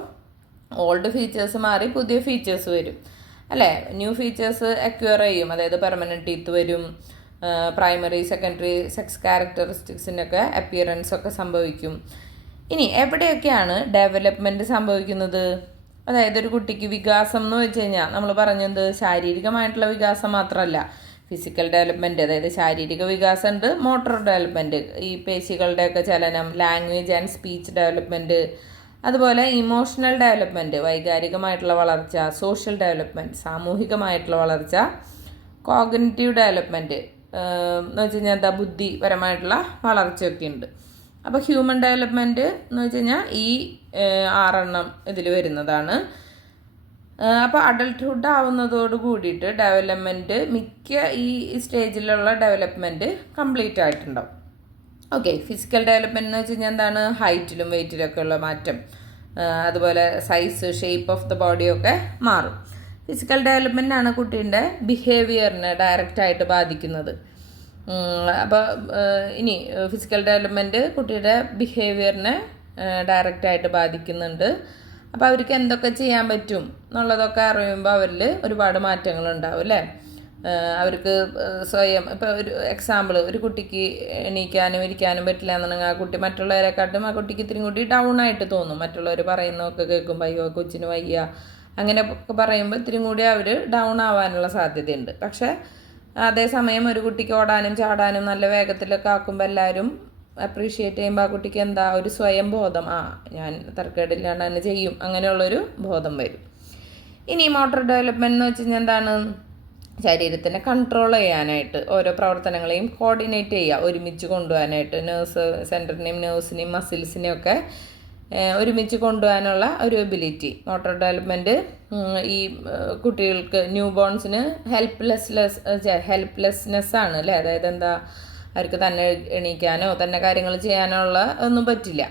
ഓൾഡ് ഫീച്ചേഴ്സ് മാറി പുതിയ ഫീച്ചേഴ്സ് വരും അല്ലേ. ന്യൂ ഫീച്ചേഴ്സ് അക്വയർ ചെയ്യും, അതായത് പെർമനൻറ്റ് ടീത്ത് വരും. പ്രൈമറി സെക്കൻഡറി സെക്സ് ക്യാരക്ടറിസ്റ്റിക്സിനൊക്കെ അപ്പിയറൻസ് ഒക്കെ സംഭവിക്കും. ഇനി എവിടെയൊക്കെയാണ് ഡെവലപ്മെൻറ്റ് സംഭവിക്കുന്നത്? അതായത് ഒരു കുട്ടിക്ക് വികാസം എന്ന് വെച്ച് കഴിഞ്ഞാൽ നമ്മൾ പറഞ്ഞത് ശാരീരികമായിട്ടുള്ള വികാസം മാത്രമല്ല, ഫിസിക്കൽ ഡെവലപ്മെൻറ്റ്, അതായത് ശാരീരിക വികാസം ഉണ്ട്, മോട്ടോർ ഡെവലപ്മെൻറ്റ്, ഈ പേശികളുടെയൊക്കെ ചലനം, ലാംഗ്വേജ് ആൻഡ് സ്പീച്ച് ഡെവലപ്മെൻറ്റ്, അതുപോലെ ഇമോഷണൽ ഡെവലപ്മെൻറ്റ്, വൈകാരികമായിട്ടുള്ള വളർച്ച, സോഷ്യൽ ഡെവലപ്മെൻറ്റ്, സാമൂഹികമായിട്ടുള്ള വളർച്ച, കോഗ്നിറ്റീവ് ഡെവലപ്മെൻറ്റ് എന്ന് വെച്ച് കഴിഞ്ഞാൽ എന്താ? ബുദ്ധിപരമായിട്ടുള്ള വളർച്ചയൊക്കെ ഉണ്ട്. അപ്പോൾ ഹ്യൂമൻ ഡെവലപ്മെൻറ്റ് എന്ന് വെച്ച് കഴിഞ്ഞാൽ ഈ 6 ഇതിൽ വരുന്നതാണ്. അപ്പോൾ അഡൾട്ട്ഹുഡ് ആവുന്നതോട് കൂടിയിട്ട് ഡെവലപ്മെൻറ്റ് മിക്ക ഈ സ്റ്റേജിലുള്ള ഡെവലപ്മെൻറ്റ് കംപ്ലീറ്റ് ആയിട്ടുണ്ടാവും. ഓക്കെ. ഫിസിക്കൽ ഡെവലപ്മെൻറ്റ് എന്ന് വെച്ച് കഴിഞ്ഞാൽ എന്താണ്? ഹൈറ്റിലും വെയ്റ്റിലൊക്കെ ഉള്ള മാറ്റം, അതുപോലെ സൈസ്, ഷേപ്പ് ഓഫ് ദ ബോഡിയൊക്കെ മാറും. ഫിസിക്കൽ ഡെവലപ്മെൻറ്റാണ് കുട്ടീൻ്റെ ബിഹേവിയറിനെ ഡയറക്റ്റായിട്ട് ബാധിക്കുന്നത്. അപ്പോൾ ഇനി ഫിസിക്കൽ ഡെവലപ്മെൻറ്റ് കുട്ടിയുടെ ബിഹേവിയറിനെ ഡയറക്റ്റായിട്ട് ബാധിക്കുന്നുണ്ട്. അപ്പോൾ അവർക്ക് എന്തൊക്കെ ചെയ്യാൻ പറ്റും എന്നുള്ളതൊക്കെ അറിയുമ്പോൾ അവരിൽ ഒരുപാട് മാറ്റങ്ങളുണ്ടാവും അല്ലേ. അവർക്ക് സ്വയം ഇപ്പോൾ ഒരു എക്സാമ്പിൾ, ഒരു കുട്ടിക്ക് എണീക്കാനും ഇരിക്കാനും പറ്റില്ല എന്നുണ്ടെങ്കിൽ ആ കുട്ടി മറ്റുള്ളവരെക്കാട്ടും ആ കുട്ടിക്ക് ഇത്തിരി കൂടി ഡൗൺ ആയിട്ട് തോന്നും. മറ്റുള്ളവർ പറയുന്നതൊക്കെ കേൾക്കുമ്പോൾ അയ്യോ കൊച്ചിന് വയ്യ അങ്ങനെ ഒക്കെ പറയുമ്പോൾ ഇത്തിരി കൂടി അവർ ഡൗൺ ആവാനുള്ള സാധ്യതയുണ്ട്. പക്ഷേ അതേസമയം ഒരു കുട്ടിക്ക് ഓടാനും ചാടാനും നല്ല വേഗത്തിലൊക്കെ ആക്കുമ്പോൾ എല്ലാവരും അപ്രീഷിയേറ്റ് ചെയ്യുമ്പോൾ ആ കുട്ടിക്ക് എന്താ? ഒരു സ്വയം ബോധം, ഞാൻ തരക്കേടില്ലാണ്ട് തന്നെ ചെയ്യും, അങ്ങനെയുള്ളൊരു ബോധം വരും. ഇനി മോട്ടോർ ഡെവലപ്മെൻറ്റ് എന്ന് വെച്ച് കഴിഞ്ഞാൽ എന്താണ്? ശരീരത്തിനെ കൺട്രോൾ ചെയ്യാനായിട്ട് ഓരോ പ്രവർത്തനങ്ങളെയും കോർഡിനേറ്റ് ചെയ്യുക, ഒരുമിച്ച് കൊണ്ടുപോകാനായിട്ട് നെർവ്സ് സെൻറ്ററിനെയും നെർവ്സിനെയും മസിൽസിനെയും ഒക്കെ ഒരുമിച്ച് കൊണ്ടുപോകാനുള്ള ഒരു എബിലിറ്റി. മോട്ടോർ ഡെവലപ്മെൻറ്റ് ഈ കുട്ടികൾക്ക് ന്യൂ ബോൺസിന് ഹെൽപ്ലെസ്നെസ് ആണ് അല്ലേ. അതായത് എന്താ? അവർക്ക് തന്നെ എണീക്കാനോ തന്നെ കാര്യങ്ങൾ ചെയ്യാനോ ഉള്ള ഒന്നും പറ്റില്ല.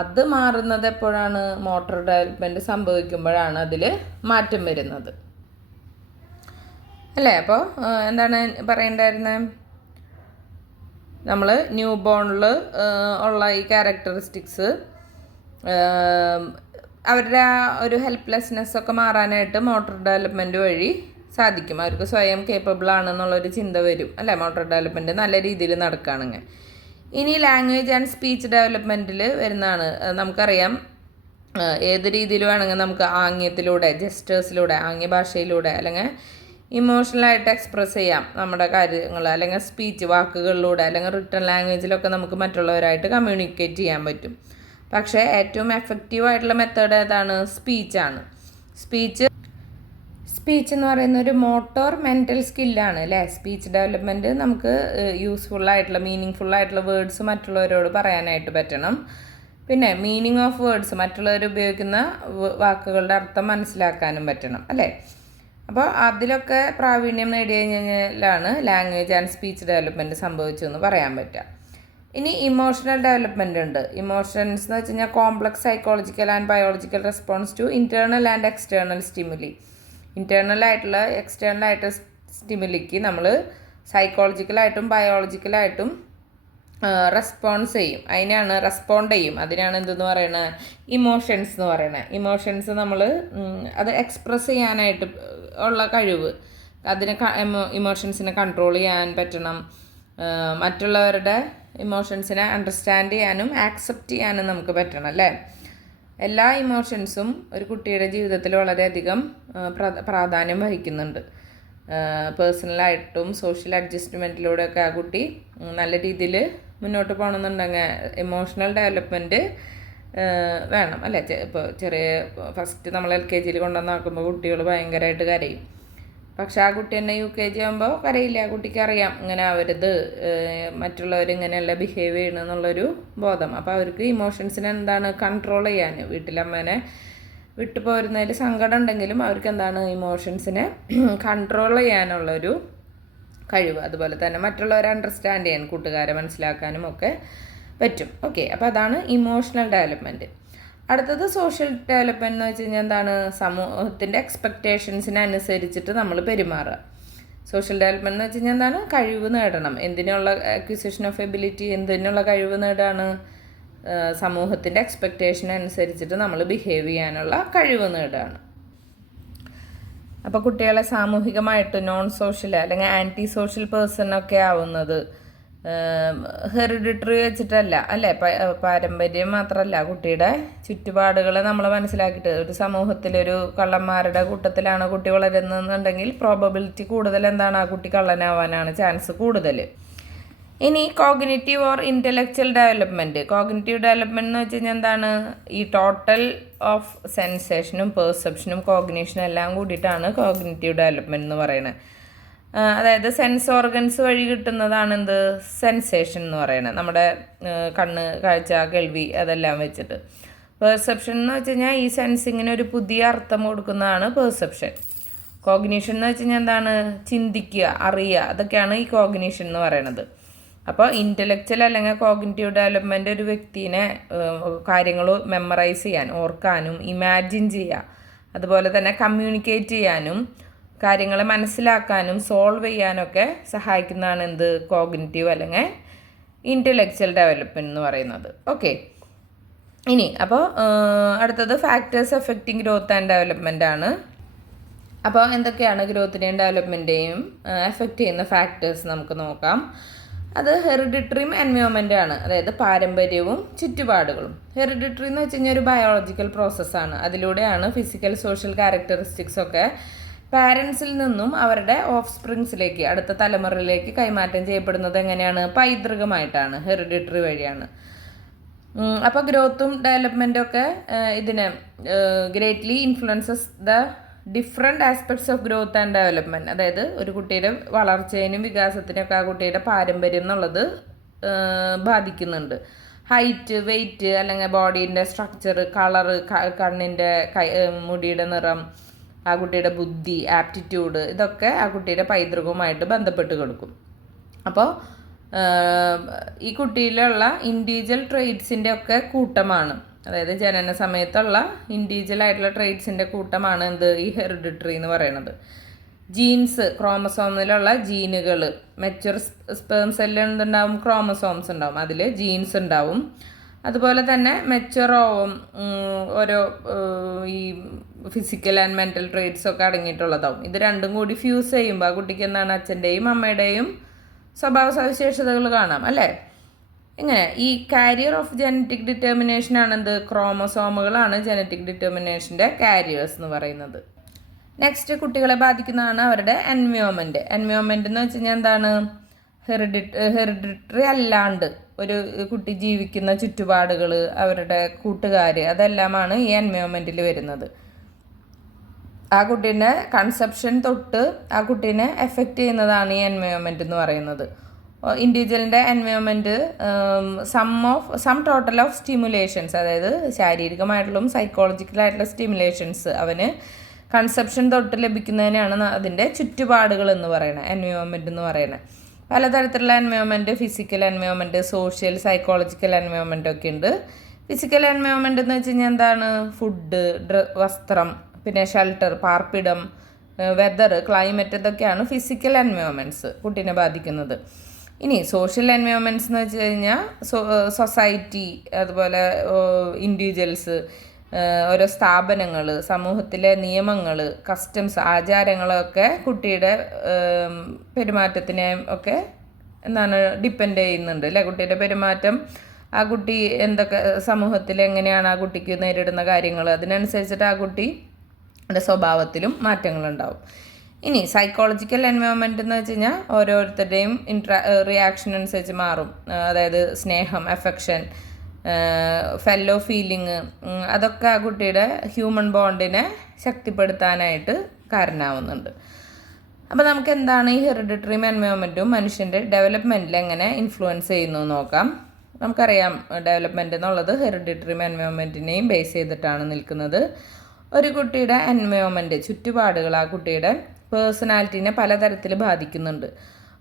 അത് മാറുന്നത് എപ്പോഴാണ്? മോട്ടോർ ഡെവലപ്മെൻറ്റ് സംഭവിക്കുമ്പോഴാണ് അതിൽ മാറ്റം വരുന്നത് അല്ലേ. അപ്പോൾ എന്താണ് പറയേണ്ടായിരുന്നത്? നമ്മൾ ന്യൂ ബോണിൽ ഉള്ള ഈ ക്യാരക്ടറിസ്റ്റിക്സ് അവരുടെ ആ ഒരു ഹെൽപ്ലെസ്നെസ്സൊക്കെ മാറാനായിട്ട് മോട്ടോർ ഡെവലപ്മെൻറ്റ് വഴി സാധിക്കും. അവർക്ക് സ്വയം കേപ്പബിൾ ആണെന്നുള്ളൊരു ചിന്ത വരും അല്ലേ, മോട്ടോർ ഡെവലപ്മെൻറ്റ് നല്ല രീതിയിൽ നടക്കുകയാണെങ്കിൽ. ഇനി ലാംഗ്വേജ് ആൻഡ് സ്പീച്ച് ഡെവലപ്മെൻറ്റിൽ വരുന്നതാണ്. നമുക്കറിയാം ഏത് രീതിയിൽ വേണമെങ്കിൽ നമുക്ക് ആംഗ്യത്തിലൂടെ, ജെസ്റ്റേഴ്സിലൂടെ, ആംഗ്യഭാഷയിലൂടെ അല്ലെങ്കിൽ ഇമോഷണലായിട്ട് എക്സ്പ്രസ് ചെയ്യാം നമ്മുടെ കാര്യങ്ങൾ, അല്ലെങ്കിൽ സ്പീച്ച് വാക്കുകളിലൂടെ, അല്ലെങ്കിൽ റിട്ടൺ ലാംഗ്വേജിലൊക്കെ നമുക്ക് മറ്റുള്ളവരായിട്ട് കമ്മ്യൂണിക്കേറ്റ് ചെയ്യാൻ പറ്റും. പക്ഷേ ഏറ്റവും എഫക്റ്റീവായിട്ടുള്ള മെത്തേഡ് ഏതാണ്? സ്പീച്ചാണ്. സ്പീച്ച് എന്ന് പറയുന്ന ഒരു മോട്ടോർ മെൻ്റൽ സ്കില്ലാണ് അല്ലേ. സ്പീച്ച് ഡെവലപ്മെൻറ്റ് നമുക്ക് യൂസ്ഫുള്ളായിട്ടുള്ള, മീനിങ് ഫുള്ളായിട്ടുള്ള വേർഡ്സ് മറ്റുള്ളവരോട് പറയാനായിട്ട് പറ്റണം. പിന്നെ മീനിങ് ഓഫ് വേർഡ്സ്, മറ്റുള്ളവർ ഉപയോഗിക്കുന്ന വാക്കുകളുടെ അർത്ഥം മനസ്സിലാക്കാനും പറ്റണം അല്ലേ. അപ്പോൾ അതിലൊക്കെ പ്രാവീണ്യം നേടി കഴിഞ്ഞാലാണ് ലാംഗ്വേജ് ആൻഡ് സ്പീച്ച് ഡെവലപ്മെൻറ്റ് സംഭവിച്ചതെന്ന് പറയാൻ പറ്റുക. ഇനി ഇമോഷണൽ ഡെവലപ്മെൻറ്റ് ഉണ്ട്. ഇമോഷൻസ് എന്ന് വെച്ച് കഴിഞ്ഞാൽ complex psychological and biological response to internal and external stimuli. ഇൻറ്റേർണലായിട്ടുള്ള എക്സ്റ്റേർണലായിട്ട് സ്റ്റിമുലിക്ക് നമ്മൾ സൈക്കോളജിക്കലായിട്ടും ബയോളജിക്കലായിട്ടും റെസ്പോണ്ട് ചെയ്യും. അതിനാണ് എന്തെന്ന് പറയുന്നത്? ഇമോഷൻസ് എന്ന് പറയുന്നത്. ഇമോഷൻസ് നമ്മൾ അത് എക്സ്പ്രസ് ചെയ്യാനായിട്ട് ഉള്ള കഴിവ്, അതിനെ ഇമോഷൻസിനെ കൺട്രോൾ ചെയ്യാൻ പറ്റണം. മറ്റുള്ളവരുടെ ഇമോഷൻസിനെ അണ്ടർസ്റ്റാൻഡ് ചെയ്യാനും ആക്സെപ്റ്റ് ചെയ്യാനും നമുക്ക് പറ്റണം അല്ലേ. എല്ലാ ഇമോഷൻസും ഒരു കുട്ടിയുടെ ജീവിതത്തിൽ വളരെയധികം പ്രാധാന്യം വഹിക്കുന്നുണ്ട്. പേഴ്സണലായിട്ടും സോഷ്യൽ അഡ്ജസ്റ്റ്മെൻറ്റിലൂടെയൊക്കെ ആ കുട്ടി നല്ല രീതിയിൽ മുന്നോട്ട് പോകണമെന്നുണ്ടെങ്കിൽ ഇമോഷണൽ ഡെവലപ്മെൻറ്റ് വേണം അല്ലേ. ഇപ്പോൾ ഫസ്റ്റ് നമ്മൾ LKG കൊണ്ടുവന്നാക്കുമ്പോൾ കുട്ടികൾ ഭയങ്കരമായിട്ട് കരയും. പക്ഷെ ആ കുട്ടി തന്നെ UKG ആകുമ്പോൾ കരയില്ല. ആ കുട്ടിക്ക് അറിയാം ഇങ്ങനെ ആവരുത്, മറ്റുള്ളവരിങ്ങനെയല്ല ബിഹേവ് ചെയ്യണമെന്നുള്ളൊരു ബോധം. അപ്പോൾ അവർക്ക് ഇമോഷൻസിനെ എന്താണ് കൺട്രോൾ ചെയ്യാൻ, വീട്ടിലമ്മേനെ വിട്ടു പോരുന്നതിൽ സങ്കടം ഉണ്ടെങ്കിലും അവർക്ക് എന്താണ് ഇമോഷൻസിനെ കൺട്രോൾ ചെയ്യാനുള്ളൊരു കഴിവ്. അതുപോലെ തന്നെ മറ്റുള്ളവരെ അണ്ടർസ്റ്റാൻഡ് ചെയ്യാൻ, കൂട്ടുകാരെ മനസ്സിലാക്കാനും ഒക്കെ പറ്റും. ഓക്കെ, അപ്പോൾ അതാണ് ഇമോഷണൽ ഡെവലപ്മെൻറ്റ്. അടുത്തത് സോഷ്യൽ ഡെവലപ്മെൻറ്റ് എന്ന് വെച്ച് കഴിഞ്ഞാൽ എന്താണ്? സമൂഹത്തിൻ്റെ എക്സ്പെക്റ്റേഷൻസിനനുസരിച്ചിട്ട് നമ്മൾ പെരുമാറുക. സോഷ്യൽ ഡെവലപ്മെൻറ്റ് എന്ന് വെച്ച് കഴിഞ്ഞാൽ എന്താണ്? കഴിവ് നേടണം. എന്തിനുള്ള അക്വിസിഷൻ ഓഫ് എബിലിറ്റി, എന്തിനുള്ള കഴിവ് നേടാണ്? സമൂഹത്തിൻ്റെ എക്സ്പെക്റ്റേഷനനുസരിച്ചിട്ട് നമ്മൾ ബിഹേവ് ചെയ്യാനുള്ള കഴിവ് നേടുകയാണ്. അപ്പോൾ കുട്ടികളെ സാമൂഹികമായിട്ട് നോൺ സോഷ്യൽ അല്ലെങ്കിൽ ആൻറ്റി സോഷ്യൽ പേഴ്സണൊക്കെ ആവുന്നത് ഹെറിഡിറ്ററി വെച്ചിട്ടല്ല അല്ലേ. പാരമ്പര്യം മാത്രമല്ല, കുട്ടിയുടെ ചുറ്റുപാടുകളെ നമ്മൾ മനസ്സിലാക്കിയിട്ട്, ഒരു സമൂഹത്തിലൊരു കള്ളന്മാരുടെ കൂട്ടത്തിലാണ് കുട്ടി വളരുന്നതെന്നുണ്ടെങ്കിൽ പ്രോബബിലിറ്റി കൂടുതൽ എന്താണ്? ആ കുട്ടി കള്ളനാവാനാണ് ചാൻസ് കൂടുതൽ. ഇനി cognitive or intellectual development. Cognitive development എന്ന് വെച്ച് കഴിഞ്ഞാൽ എന്താണ്? ഈ ടോട്ടൽ ഓഫ് സെൻസേഷനും പെർസെപ്ഷനും കോഗ്നീഷനും എല്ലാം കൂടിയിട്ടാണ് കോഗ്നിറ്റീവ് ഡെവലപ്മെൻറ്റ് എന്ന് പറയുന്നത്. അതായത് സെൻസ് ഓർഗൻസ് വഴി കിട്ടുന്നതാണ് എന്ത്? സെൻസേഷൻ എന്ന് പറയുന്നത്. നമ്മുടെ കണ്ണ്, കാഴ്ച, കേൾവി അതെല്ലാം വെച്ചിട്ട്. പെർസെപ്ഷൻ എന്ന് വെച്ച് കഴിഞ്ഞാൽ ഈ സെൻസിങ്ങിന് ഒരു പുതിയ അർത്ഥം കൊടുക്കുന്നതാണ് പെർസെപ്ഷൻ. കോഗ്നീഷൻ എന്ന് വെച്ച് കഴിഞ്ഞാൽ എന്താണ്? ചിന്തിക്കുക, അറിയുക, അതൊക്കെയാണ് ഈ കോഗ്നീഷൻ എന്ന് പറയുന്നത്. അപ്പോൾ ഇൻ്റലക്ച്വൽ അല്ലെങ്കിൽ കോഗ്നിറ്റീവ് ഡെവലപ്മെൻറ്റ് ഒരു വ്യക്തിനെ കാര്യങ്ങൾ മെമ്മറൈസ് ചെയ്യാൻ, ഓർക്കാനും ഇമാജിൻ ചെയ്യുക, അതുപോലെ തന്നെ കമ്മ്യൂണിക്കേറ്റ് ചെയ്യാനും കാര്യങ്ങളെ മനസ്സിലാക്കാനും സോൾവ് ചെയ്യാനൊക്കെ സഹായിക്കുന്നതാണ് എന്ത്? കോഗ്നിറ്റീവ് അല്ലെങ്കിൽ ഇൻ്റലക്ച്വൽ ഡെവലപ്മെൻറ്റ് എന്ന് പറയുന്നത്. ഓക്കെ, ഇനി അപ്പോൾ അടുത്തത് factors affecting growth and development ആണ്. അപ്പോൾ എന്തൊക്കെയാണ് ഗ്രോത്തിനെയും ഡെവലപ്മെൻറ്റേയും എഫക്റ്റ് ചെയ്യുന്ന ഫാക്ടേഴ്സ് നമുക്ക് നോക്കാം. അത് ഹെറിഡിറ്ററിയും എൻവയോൺമെൻറ്റാണ്, അതായത് പാരമ്പര്യവും ചുറ്റുപാടുകളും. ഹെറിഡിറ്ററി എന്ന് വെച്ച് കഴിഞ്ഞാൽ ഒരു ബയോളജിക്കൽ പ്രോസസ്സാണ്. അതിലൂടെയാണ് ഫിസിക്കൽ സോഷ്യൽ ക്യാരക്ടറിസ്റ്റിക്സ് ഒക്കെ പാരൻസിൽ നിന്നും അവരുടെ ഓഫ് സ്പ്രിങ്സിലേക്ക്, അടുത്ത തലമുറയിലേക്ക് കൈമാറ്റം ചെയ്യപ്പെടുന്നത് എങ്ങനെയാണ്? പൈതൃകമായിട്ടാണ്, ഹെറിഡിറ്ററി വഴിയാണ്. അപ്പോൾ ഗ്രോത്തും ഡെവലപ്മെൻറ്റും ഒക്കെ ഇതിനെ greatly influences the different aspects of growth and development. അതായത് ഒരു കുട്ടിയുടെ വളർച്ചയിനും വികാസത്തിനൊക്കെ ആ കുട്ടിയുടെ പാരമ്പര്യം എന്നുള്ളത് ബാധിക്കുന്നുണ്ട്. ഹൈറ്റ്, വെയ്റ്റ്, അല്ലെങ്കിൽ ബോഡീൻ്റെ സ്ട്രക്ചർ, കളറ്, കണ്ണിൻ്റെ മുടിയുടെ നിറം, ആ കുട്ടിയുടെ ബുദ്ധി, ആപ്റ്റിറ്റ്യൂഡ്, ഇതൊക്കെ ആ കുട്ടിയുടെ പൈതൃകവുമായിട്ട് ബന്ധപ്പെട്ട് കിടക്കും. അപ്പോൾ ഈ കുട്ടിയിലുള്ള ഇൻഡിവിജ്വൽ ട്രെയ്റ്റ്സിൻ്റെ ഒക്കെ കൂട്ടമാണ്, അതായത് ജനന സമയത്തുള്ള ഇൻഡിവിജ്വൽ ആയിട്ടുള്ള ട്രെയ്റ്റ്സിൻ്റെ കൂട്ടമാണ് എന്ത്? ഈ ഹെറിഡിറ്ററി എന്ന് പറയുന്നത്. ജീൻസ്, ക്രോമസോമിലുള്ള ജീനുകൾ, മെച്യൂർ സ്പേം സെല്ലിൽ എന്തുണ്ടാവും? ക്രോമസോംസ് ഉണ്ടാവും, അതിൽ ജീൻസ് ഉണ്ടാവും. അതുപോലെ തന്നെ മെച്ചുറാവും ഓരോ ഈ ഫിസിക്കൽ ആൻഡ് മെൻ്റൽ ട്രേറ്റ്സ് ഒക്കെ അടങ്ങിയിട്ടുള്ളതാവും. ഇത് രണ്ടും കൂടി ഫ്യൂസ് ചെയ്യുമ്പോൾ ആ കുട്ടിക്ക് എന്താണ് അച്ഛൻ്റെയും അമ്മയുടെയും സ്വഭാവ സവിശേഷതകൾ കാണാം അല്ലേ. ഇങ്ങനെ ഈ കാരിയർ ഓഫ് ജനറ്റിക് ഡിറ്റർമിനേഷൻ ആണെന്ത്, ക്രോമസോമുകളാണ് ജനറ്റിക് ഡിറ്റർമിനേഷൻ്റെ കാരിയേഴ്സ് എന്ന് പറയുന്നത്. നെക്സ്റ്റ് കുട്ടികളെ ബാധിക്കുന്നതാണ് അവരുടെ എൻവയോൺമെൻറ്റ്. എൻവയോൺമെൻറ്റ് എന്ന് വെച്ച് കഴിഞ്ഞാൽ എന്താണ്, ഹെറിഡിറ്ററി അല്ലാണ്ട് ഒരു കുട്ടി ജീവിക്കുന്ന ചുറ്റുപാടുകൾ, അവരുടെ കൂട്ടുകാർ, അതെല്ലാമാണ് ഈ എൻവയോൺമെൻറ്റിൽ വരുന്നത്. ആ കുട്ടീൻ്റെ കൺസെപ്ഷൻ തൊട്ട് ആ കുട്ടീനെ എഫക്റ്റ് ചെയ്യുന്നതാണ് ഈ എൻവയോൺമെൻറ്റ് എന്ന് പറയുന്നത്. ഇൻഡിവിജ്വലിൻ്റെ environment sum total of stimulations, അതായത് ശാരീരികമായിട്ടുള്ള സൈക്കോളജിക്കലായിട്ടുള്ള സ്റ്റിമുലേഷൻസ് അവന് കൺസെപ്ഷൻ തൊട്ട് ലഭിക്കുന്നതിനാണ് അതിൻ്റെ ചുറ്റുപാടുകൾ എന്ന് പറയുന്നത്, എൻവയോൺമെൻറ്റ് എന്ന് പറയുന്നത്. പലതരത്തിലുള്ള environment, physical environment, social, psychological environment ഒക്കെ ഉണ്ട്. ഫിസിക്കൽ എൻവയോൺമെൻറ്റ് എന്ന് വെച്ച് കഴിഞ്ഞാൽ എന്താണ്, ഫുഡ്, വസ്ത്രം, പിന്നെ ഷെൽട്ടർ, പാർപ്പിടം, വെതർ, ക്ലൈമറ്റ്, ഇതൊക്കെയാണ് ഫിസിക്കൽ എൻവയോൺമെൻറ്റ്സ് കുട്ടീനെ ബാധിക്കുന്നത്. ഇനി സോഷ്യൽ എൻവയോൺമെൻറ്റ്സ് എന്ന് വെച്ച് കഴിഞ്ഞാൽ സൊസൈറ്റി, അതുപോലെ ഇൻഡിവിജ്വൽസ്, ഓരോ സ്ഥാപനങ്ങൾ, സമൂഹത്തിലെ നിയമങ്ങൾ, കസ്റ്റംസ്, ആചാരങ്ങളൊക്കെ കുട്ടിയുടെ പെരുമാറ്റത്തിനെ ഒക്കെ എന്താണ് ഡിപ്പെൻഡ് ചെയ്യുന്നുണ്ട് അല്ലേ. കുട്ടിയുടെ പെരുമാറ്റം, ആ കുട്ടി എന്തൊക്കെ സമൂഹത്തിൽ എങ്ങനെയാണ് ആ കുട്ടിക്ക് നേരിടുന്ന കാര്യങ്ങൾ, അതിനനുസരിച്ചിട്ട് ആ കുട്ടിയുടെ സ്വഭാവത്തിലും മാറ്റങ്ങളുണ്ടാവും. ഇനി സൈക്കോളജിക്കൽ എൻവയോൺമെൻറ്റ് എന്ന് വെച്ച് കഴിഞ്ഞാൽ ഓരോരുത്തരുടെയും റിയാക്ഷൻ അനുസരിച്ച് മാറും. അതായത് സ്നേഹം, അഫെക്ഷൻ, ഫെല്ലോ ഫീലിംഗ്, അതൊക്കെ ആ കുട്ടിയുടെ ഹ്യൂമൻ ബോണ്ടിനെ ശക്തിപ്പെടുത്താനായിട്ട് കാരണമാവുന്നുണ്ട്. അപ്പോൾ നമുക്ക് എന്താണ് ഈ ഹെറിഡിറ്ററി എൻവയോൺമെൻറ്റും മനുഷ്യൻ്റെ ഡെവലപ്മെൻറ്റിൽ എങ്ങനെ ഇൻഫ്ലുവൻസ് ചെയ്യുന്നു നോക്കാം. നമുക്കറിയാം ഡെവലപ്മെൻറ്റ് എന്നുള്ളത് ഹെറിഡിറ്ററി എൻവയോൺമെൻറ്റിനെയും ബേസ് ചെയ്തിട്ടാണ് നിൽക്കുന്നത്. ഒരു കുട്ടിയുടെ എൻവയോൺമെൻറ്റ്, ചുറ്റുപാടുകൾ ആ കുട്ടിയുടെ പേഴ്സണാലിറ്റീനെ പലതരത്തിൽ ബാധിക്കുന്നുണ്ട്.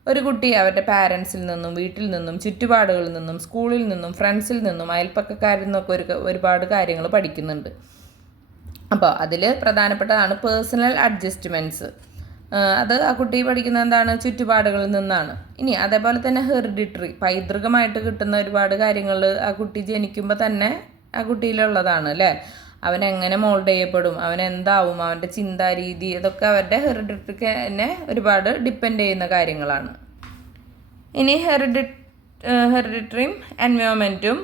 ഒരു കുട്ടി അവരുടെ പാരൻസിൽ നിന്നും, വീട്ടിൽ നിന്നും, ചുറ്റുപാടുകളിൽ നിന്നും, സ്കൂളിൽ നിന്നും, ഫ്രണ്ട്സിൽ നിന്നും, അയൽപ്പക്കക്കാരിൽ നിന്നൊക്കെ ഒരുപാട് കാര്യങ്ങൾ പഠിക്കുന്നുണ്ട്. അപ്പോൾ അതിൽ പ്രധാനപ്പെട്ടതാണ് പേഴ്സണൽ അഡ്ജസ്റ്റ്മെൻറ്റ്സ്. അത് ആ കുട്ടി പഠിക്കുന്നത് എന്താണ്, ചുറ്റുപാടുകളിൽ നിന്നാണ്. ഇനി അതേപോലെ തന്നെ ഹെറിഡിറ്ററി, പൈതൃകമായിട്ട് കിട്ടുന്ന ഒരുപാട് കാര്യങ്ങൾ ആ കുട്ടി ജനിക്കുമ്പോൾ തന്നെ ആ കുട്ടിയിലുള്ളതാണ് അല്ലേ. അവനെങ്ങനെ മോൾഡ് ചെയ്യപ്പെടും, അവനെന്താവും, അവൻ്റെ ചിന്താരീതി, ഇതൊക്കെ അവരുടെ ഹെറിഡിറ്ററിക്ക് തന്നെ ഒരുപാട് ഡിപ്പെൻഡ് ചെയ്യുന്ന കാര്യങ്ങളാണ്. ഇനി ഹെറിഡിറ്ററിയും എൻവയോൺമെൻറ്റും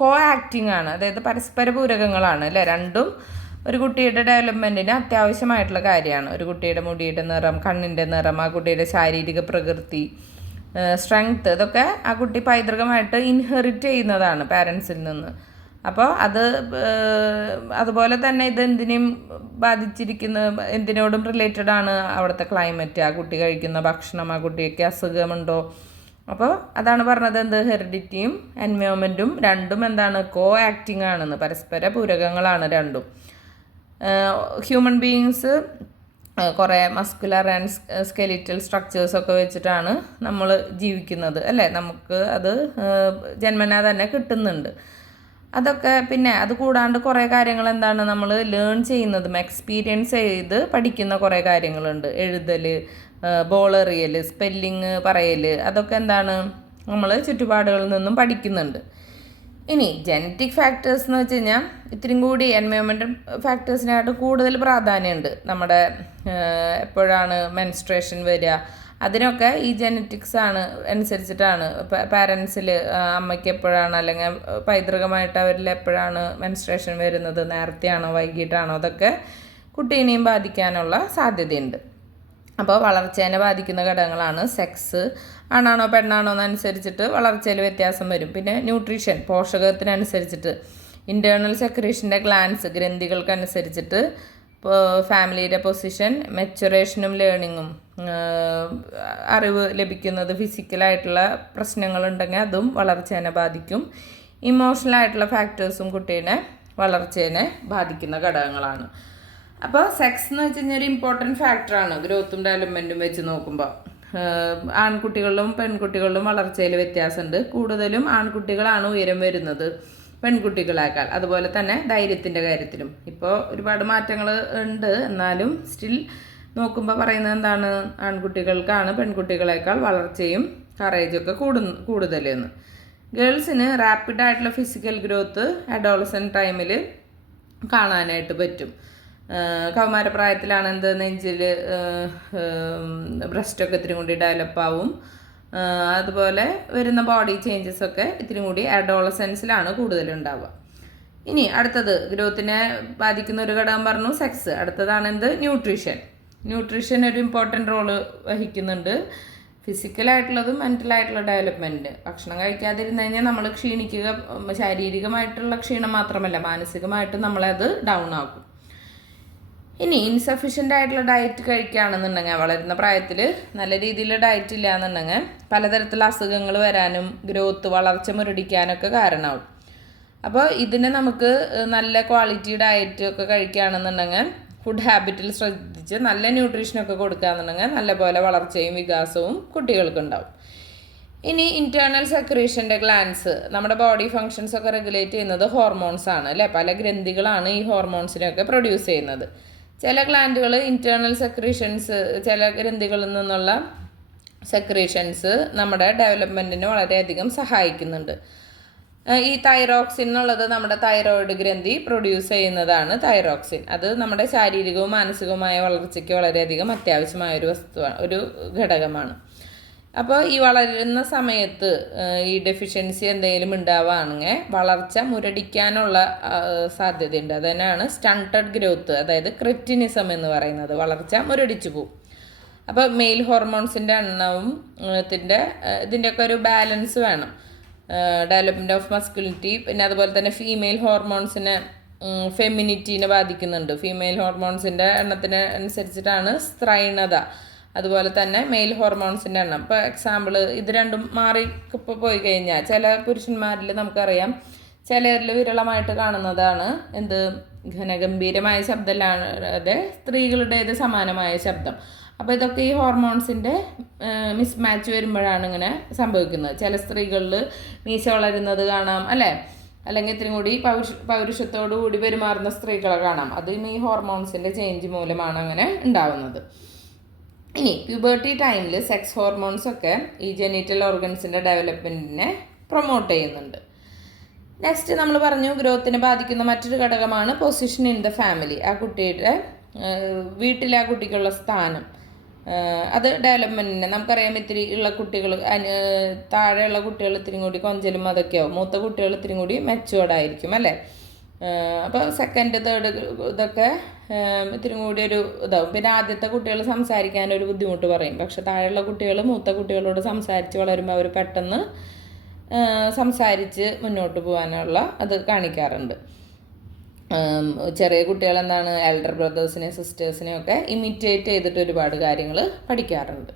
കോ ആക്ടിങ് ആണ്, അതായത് പരസ്പര പൂരകങ്ങളാണ് അല്ലേ. രണ്ടും ഒരു കുട്ടിയുടെ ഡെവലപ്മെൻറ്റിന് അത്യാവശ്യമായിട്ടുള്ള കാര്യമാണ്. ഒരു കുട്ടിയുടെ മുടിയുടെ നിറം, കണ്ണിൻ്റെ നിറം, ആ കുട്ടിയുടെ ശാരീരിക പ്രകൃതി, സ്ട്രെങ്ത്, ഇതൊക്കെ ആ കുട്ടി പൈതൃകമായിട്ട് ഇൻഹെറിറ്റ് ചെയ്യുന്നതാണ് പാരൻസിൽ നിന്ന്. അപ്പോൾ അതുപോലെ തന്നെ ഇത് എന്തിനേയും എന്തിനോടും റിലേറ്റഡ് ആണ്. അവിടുത്തെ ക്ലൈമറ്റ്, ആ കുട്ടി കഴിക്കുന്ന ഭക്ഷണം, ആ കുട്ടിക്ക് അസുഖമുണ്ടോ. അപ്പോൾ അതാണ് പറഞ്ഞത്, എന്ത്, ഹെറിഡിറ്റിയും എൻവയോൺമെൻറ്റും രണ്ടും എന്താണ്, കോ ആക്ടിങ് ആണെന്ന്, പരസ്പര പൂരകങ്ങളാണ് രണ്ടും. ഹ്യൂമൻ ബീയിങ്സ് കുറേ മസ്കുലർ ആൻഡ് സ്കെലിറ്റൽ സ്ട്രക്ചേഴ്സൊക്കെ വെച്ചിട്ടാണ് നമ്മൾ ജീവിക്കുന്നത് അല്ലേ. നമുക്ക് അത് ജന്മനാ തന്നെ കിട്ടുന്നുണ്ട്. അതൊക്കെ പിന്നെ അത് കൂടാണ്ട് കുറേ കാര്യങ്ങൾ എന്താണ് നമ്മൾ ലേൺ ചെയ്യുന്നതും എക്സ്പീരിയൻസ് ചെയ്ത് പഠിക്കുന്ന കുറേ കാര്യങ്ങളുണ്ട്. എഴുതൽ, ബോളെറിയൽ, സ്പെല്ലിങ് പറയൽ, അതൊക്കെ എന്താണ് നമ്മൾ ചുറ്റുപാടുകളിൽ നിന്നും പഠിക്കുന്നുണ്ട്. ഇനി ജനറ്റിക് ഫാക്ടേഴ്സ് എന്ന് വെച്ച് കഴിഞ്ഞാൽ ഇത്തിരി കൂടി എൻവയോൺമെൻറ്റൽ ഫാക്ടേഴ്സിനായിട്ട് കൂടുതൽ പ്രാധാന്യമുണ്ട്. നമ്മുടെ എപ്പോഴാണ് മെൻസ്ട്രേഷൻ വരിക, അതിനൊക്കെ ഈ ജനറ്റിക്സ് ആണ് അനുസരിച്ചിട്ടാണ്. പാരൻസിൽ അമ്മയ്ക്ക് എപ്പോഴാണ്, അല്ലെങ്കിൽ പൈതൃകമായിട്ട് അവരിൽ എപ്പോഴാണ് മെൻസ്ട്രേഷൻ വരുന്നത്, നേരത്തെയാണോ വൈകിട്ടാണോ, അതൊക്കെ കുട്ടീനെയും ബാധിക്കാനുള്ള സാധ്യതയുണ്ട്. അപ്പോൾ വളർച്ചേനെ ബാധിക്കുന്ന ഘടകങ്ങളാണ് സെക്സ്, ആണാണോ പെണ്ണാണോ എന്നനുസരിച്ചിട്ട് വളർച്ചയിൽ വ്യത്യാസം വരും. പിന്നെ ന്യൂട്രീഷൻ, പോഷകത്തിനനുസരിച്ചിട്ട്, ഇൻറ്റേർണൽ സെക്രീഷൻ്റെ ഗ്ലാൻസ്, ഗ്രന്ഥികൾക്കനുസരിച്ചിട്ട്, ഫാമിലിയുടെ പൊസിഷൻ, മെച്ചുറേഷനും ലേണിങ്ങും, അറിവ് ലഭിക്കുന്നത്, ഫിസിക്കലായിട്ടുള്ള പ്രശ്നങ്ങളുണ്ടെങ്കിൽ അതും വളർച്ചേനെ ബാധിക്കും. ഇമോഷണലായിട്ടുള്ള ഫാക്ടേഴ്സും കുട്ടീനെ വളർച്ചേനെ ബാധിക്കുന്ന ഘടകങ്ങളാണ്. അപ്പോൾ സെക്സ് എന്ന് വെച്ച് കഴിഞ്ഞാൽ ഒരു ഇമ്പോർട്ടൻറ്റ് ഫാക്ടറാണ് ഗ്രോത്തും ഡെവലപ്മെൻറ്റും വെച്ച് നോക്കുമ്പോൾ. ആൺകുട്ടികളിലും പെൺകുട്ടികളിലും വളർച്ചയിൽ വ്യത്യാസമുണ്ട്. കൂടുതലും ആൺകുട്ടികളാണ് ഉയരം വരുന്നത് പെൺകുട്ടികളേക്കാൾ. അതുപോലെ തന്നെ ധൈര്യത്തിൻ്റെ കാര്യത്തിലും ഇപ്പോൾ ഒരുപാട് മാറ്റങ്ങൾ ഉണ്ട്. എന്നാലും സ്റ്റിൽ നോക്കുമ്പോൾ പറയുന്നത് എന്താണ്, ആൺകുട്ടികൾക്കാണ് പെൺകുട്ടികളേക്കാൾ വളർച്ചയും കറേജൊക്കെ കൂടുതലെന്ന്. ഗേൾസിന് റാപ്പിഡായിട്ടുള്ള ഫിസിക്കൽ ഗ്രോത്ത് അഡോളസെൻ്റ് ടൈമിൽ കാണാനായിട്ട് പറ്റും. കൗമാരപ്രായത്തിലാണ് നെഞ്ചിൽ ബ്രസ്റ്റൊക്കെ ഇത്തിരി കൂടി ഡെവലപ്പാവും. അതുപോലെ വരുന്ന ബോഡി ചേഞ്ചസ് ഒക്കെ ഇത്തിരി കൂടി അഡോളസെൻസിലാണ് കൂടുതലുണ്ടാവുക. ഇനി അടുത്തത് ഗ്രോത്തിനെ ബാധിക്കുന്ന ഒരു ഘടകം പറഞ്ഞു, സെക്സ്. അടുത്തതാണ് ന്യൂട്രീഷൻ ഒരു ഇമ്പോർട്ടൻ്റ് റോള് വഹിക്കുന്നുണ്ട്. ഫിസിക്കലായിട്ടുള്ളതും മെൻ്റലായിട്ടുള്ള ഡെവലപ്മെൻറ്റ്. ഭക്ഷണം കഴിക്കാതിരുന്ന് കഴിഞ്ഞാൽ നമ്മൾ ക്ഷീണിക്കുക, ശാരീരികമായിട്ടുള്ള ക്ഷീണം മാത്രമല്ല മാനസികമായിട്ട് നമ്മളത് ഡൗൺ ആക്കും. ഇനി ഇൻസഫിഷ്യൻ്റ് ആയിട്ടുള്ള ഡയറ്റ് കഴിക്കുകയാണെന്നുണ്ടെങ്കിൽ, വളരുന്ന പ്രായത്തിൽ നല്ല രീതിയിൽ ഡയറ്റ് ഇല്ല എന്നുണ്ടെങ്കിൽ പലതരത്തിലുള്ള അസുഖങ്ങൾ വരാനും വളർച്ച മുരടിക്കാനൊക്കെ കാരണമാവും. അപ്പോൾ ഇതിന് നമുക്ക് നല്ല ക്വാളിറ്റി ഡയറ്റ് ഒക്കെ കഴിക്കുകയാണെന്നുണ്ടെങ്കിൽ, ഫുഡ് ഹാബിറ്റിൽ ശ്രദ്ധിച്ച് നല്ല ന്യൂട്രീഷനൊക്കെ കൊടുക്കുകയെന്നുണ്ടെങ്കിൽ നല്ലപോലെ വളർച്ചയും വികാസവും കുട്ടികൾക്കുണ്ടാവും. ഇനി ഇൻറ്റേർണൽ സെക്രീഷൻ്റെ ഗ്ലാൻസ്, നമ്മുടെ ബോഡി ഫങ്ഷൻസ് ഒക്കെ റെഗുലേറ്റ് ചെയ്യുന്നത് ഹോർമോൺസ് ആണ് അല്ലേ. പല ഗ്രന്ഥികളാണ് ഈ ഹോർമോൺസിനെയൊക്കെ പ്രൊഡ്യൂസ് ചെയ്യുന്നത്. ചില ഗ്ലാൻഡുകൾ ഇൻറ്റേർണൽ സെക്രീഷൻസ്, ചില ഗ്രന്ഥികളിൽ നിന്നുള്ള സെക്രീഷൻസ് നമ്മുടെ ഡെവലപ്മെൻറ്റിന് വളരെയധികം സഹായിക്കുന്നുണ്ട്. ഈ തൈറോക്സിൻ എന്നുള്ളത് നമ്മുടെ തൈറോയിഡ് ഗ്രന്ഥി പ്രൊഡ്യൂസ് ചെയ്യുന്നതാണ് തൈറോക്സിൻ. അത് നമ്മുടെ ശാരീരികവും മാനസികവുമായ വളർച്ചയ്ക്ക് വളരെയധികം അത്യാവശ്യമായ ഒരു ഘടകമാണ്. അപ്പോൾ ഈ വളരുന്ന സമയത്ത് ഈ ഡെഫിഷ്യൻസി എന്തെങ്കിലും ഉണ്ടാവുകയാണെങ്കിൽ വളർച്ച മുരടിക്കാനുള്ള സാധ്യതയുണ്ട്. അത് തന്നെയാണ് സ്റ്റണ്ടഡ് ഗ്രോത്ത്, അതായത് ക്രെറ്റിനിസം എന്ന് പറയുന്നത്. വളർച്ച മുരടിച്ചു പോകും. അപ്പോൾ മെയിൽ ഹോർമോൺസിൻ്റെ എണ്ണവും ഇതിൻ്റെയൊക്കെ ഒരു ബാലൻസ് വേണം. ഡെവലപ്മെൻറ്റ് ഓഫ് മസ്കുലിറ്റി, പിന്നെ അതുപോലെ തന്നെ ഫീമെയിൽ ഹോർമോൺസിനെ ഫെമിനിറ്റീനെ ബാധിക്കുന്നുണ്ട്. ഫീമെയിൽ ഹോർമോൺസിൻ്റെ എണ്ണത്തിന് അനുസരിച്ചിട്ടാണ് സ്ത്രൈണത, അതുപോലെ തന്നെ മെയിൽ ഹോർമോൺസിൻ്റെ എണ്ണം. ഇപ്പോൾ എക്സാമ്പിൾ ഇത് രണ്ടും മാറി പോയി കഴിഞ്ഞാൽ ചില പുരുഷന്മാരിൽ നമുക്കറിയാം, ചിലരിൽ വിരളമായിട്ട് കാണുന്നതാണ് ഘനഗംഭീരമായ ശബ്ദമല്ലാതെ സ്ത്രീകളുടേത് സമാനമായ ശബ്ദം. അപ്പോൾ ഇതൊക്കെ ഈ ഹോർമോൺസിൻ്റെ മിസ്മാച്ച് വരുമ്പോഴാണ് ഇങ്ങനെ സംഭവിക്കുന്നത്. ചില സ്ത്രീകളിൽ മീശ വളരുന്നത് കാണാം അല്ലേ, അല്ലെങ്കിൽ ഇത്തിരി കൂടി പൗരുഷത്തോടു കൂടി പെരുമാറുന്ന സ്ത്രീകളെ കാണാം. അതും ഈ ഹോർമോൺസിൻ്റെ ചേഞ്ച് മൂലമാണ് അങ്ങനെ ഉണ്ടാവുന്നത്. ഇനി പ്യൂബർട്ടി ടൈമിൽ സെക്സ് ഹോർമോൺസൊക്കെ ഈ ജെനിറ്റൽ ഓർഗൻസിൻ്റെ ഡെവലപ്മെൻറ്റിനെ പ്രൊമോട്ട് ചെയ്യുന്നുണ്ട്. നെക്സ്റ്റ് നമ്മൾ പറഞ്ഞു ഗ്രോത്തിനെ ബാധിക്കുന്ന മറ്റൊരു ഘടകമാണ് പൊസിഷൻ ഇൻ ദ ഫാമിലി. ആ കുട്ടിയുടെ വീട്ടിലെ ആ കുട്ടിക്കുള്ള സ്ഥാനം, അത് ഡെവലപ്മെൻറ്റിനെ നമുക്കറിയാം. ഇത്തിരി ഉള്ള കുട്ടികൾ, താഴെയുള്ള കുട്ടികൾ ഇത്തിരി കൂടി കൊഞ്ചലും അതൊക്കെയാവും. മൂത്ത കുട്ടികൾ ഇത്തിരി കൂടി മെച്ചുവേർഡായിരിക്കും അല്ലേ. അപ്പോൾ സെക്കൻഡ് തേർഡ് ഇതൊക്കെ ഇത്തിരി കൂടി ഒരു ഇതാവും. പിന്നെ ആദ്യത്തെ കുട്ടികൾ സംസാരിക്കാനൊരു ബുദ്ധിമുട്ട് പറയും. പക്ഷെ താഴെയുള്ള കുട്ടികൾ മൂത്ത കുട്ടികളോട് സംസാരിച്ച് വളരുമ്പോൾ അവർ പെട്ടെന്ന് സംസാരിച്ച് മുന്നോട്ട് പോകാനുള്ള അത് കാണിക്കാറുണ്ട്. ചെറിയ കുട്ടികൾ എൽഡർ ബ്രദേഴ്സിനെയും സിസ്റ്റേഴ്സിനെയും ഒക്കെ ഇമിറ്റേറ്റ് ചെയ്തിട്ട് ഒരുപാട് കാര്യങ്ങൾ പഠിക്കാറുണ്ട്.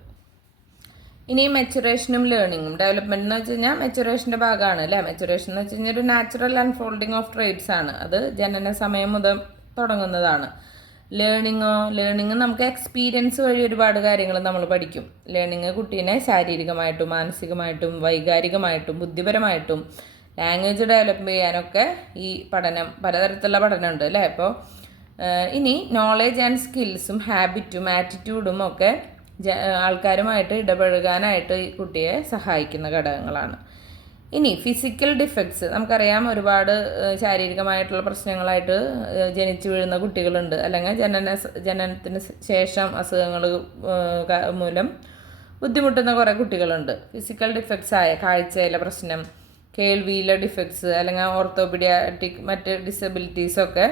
ഇനി മെച്ചുറേഷനും ലേണിങ്ങും. ഡെവലപ്മെൻറ്റ് എന്ന് വെച്ച് കഴിഞ്ഞാൽ മെച്ചുറേഷൻ്റെ ഭാഗമാണ് അല്ലേ. മെച്ചുറേഷൻ എന്ന് വെച്ച് കഴിഞ്ഞാൽ ഒരു നാച്ചുറൽ അൺഫോൾഡിങ് ഓഫ് ട്രേറ്റ്സ് ആണ്. അത് ജനന സമയം മുതൽ തുടങ്ങുന്നതാണ്. ലേണിങ് നമുക്ക് എക്സ്പീരിയൻസ് വഴി ഒരുപാട് കാര്യങ്ങൾ നമ്മൾ പഠിക്കും. ലേണിങ് കുട്ടീനെ ശാരീരികമായിട്ടും മാനസികമായിട്ടും വൈകാരികമായിട്ടും ബുദ്ധിപരമായിട്ടും ലാംഗ്വേജ് ഡെവലപ്പ് ചെയ്യാനൊക്കെ ഈ പഠനം, പലതരത്തിലുള്ള പഠനമുണ്ട് അല്ലേ. അപ്പോൾ ഇനി നോളേജ് ആൻഡ് സ്കിൽസും ഹാബിറ്റും ആറ്റിറ്റ്യൂഡും ഒക്കെ ആൾക്കാരുമായിട്ട് ഇടപഴകാനായിട്ട് ഈ കുട്ടിയെ സഹായിക്കുന്ന ഘടകങ്ങളാണ്. ഇനി ഫിസിക്കൽ ഡിഫക്ട്സ് നമുക്കറിയാം. ഒരുപാട് ശാരീരികമായിട്ടുള്ള പ്രശ്നങ്ങളായിട്ട് ജനിച്ചു വീഴുന്ന കുട്ടികളുണ്ട്, അല്ലെങ്കിൽ ജനനത്തിന് ശേഷം അസുഖങ്ങൾ മൂലം ബുദ്ധിമുട്ടുന്ന കുറേ കുട്ടികളുണ്ട്. ഫിസിക്കൽ ഡിഫക്ട്സ് ആയ കാഴ്ചയിലെ പ്രശ്നം, കേൾവിയിലെ ഡിഫക്ട്സ്, അല്ലെങ്കിൽ ഓർത്തോപീഡിയാറ്റിക് മറ്റ് ഡിസബിലിറ്റീസൊക്കെ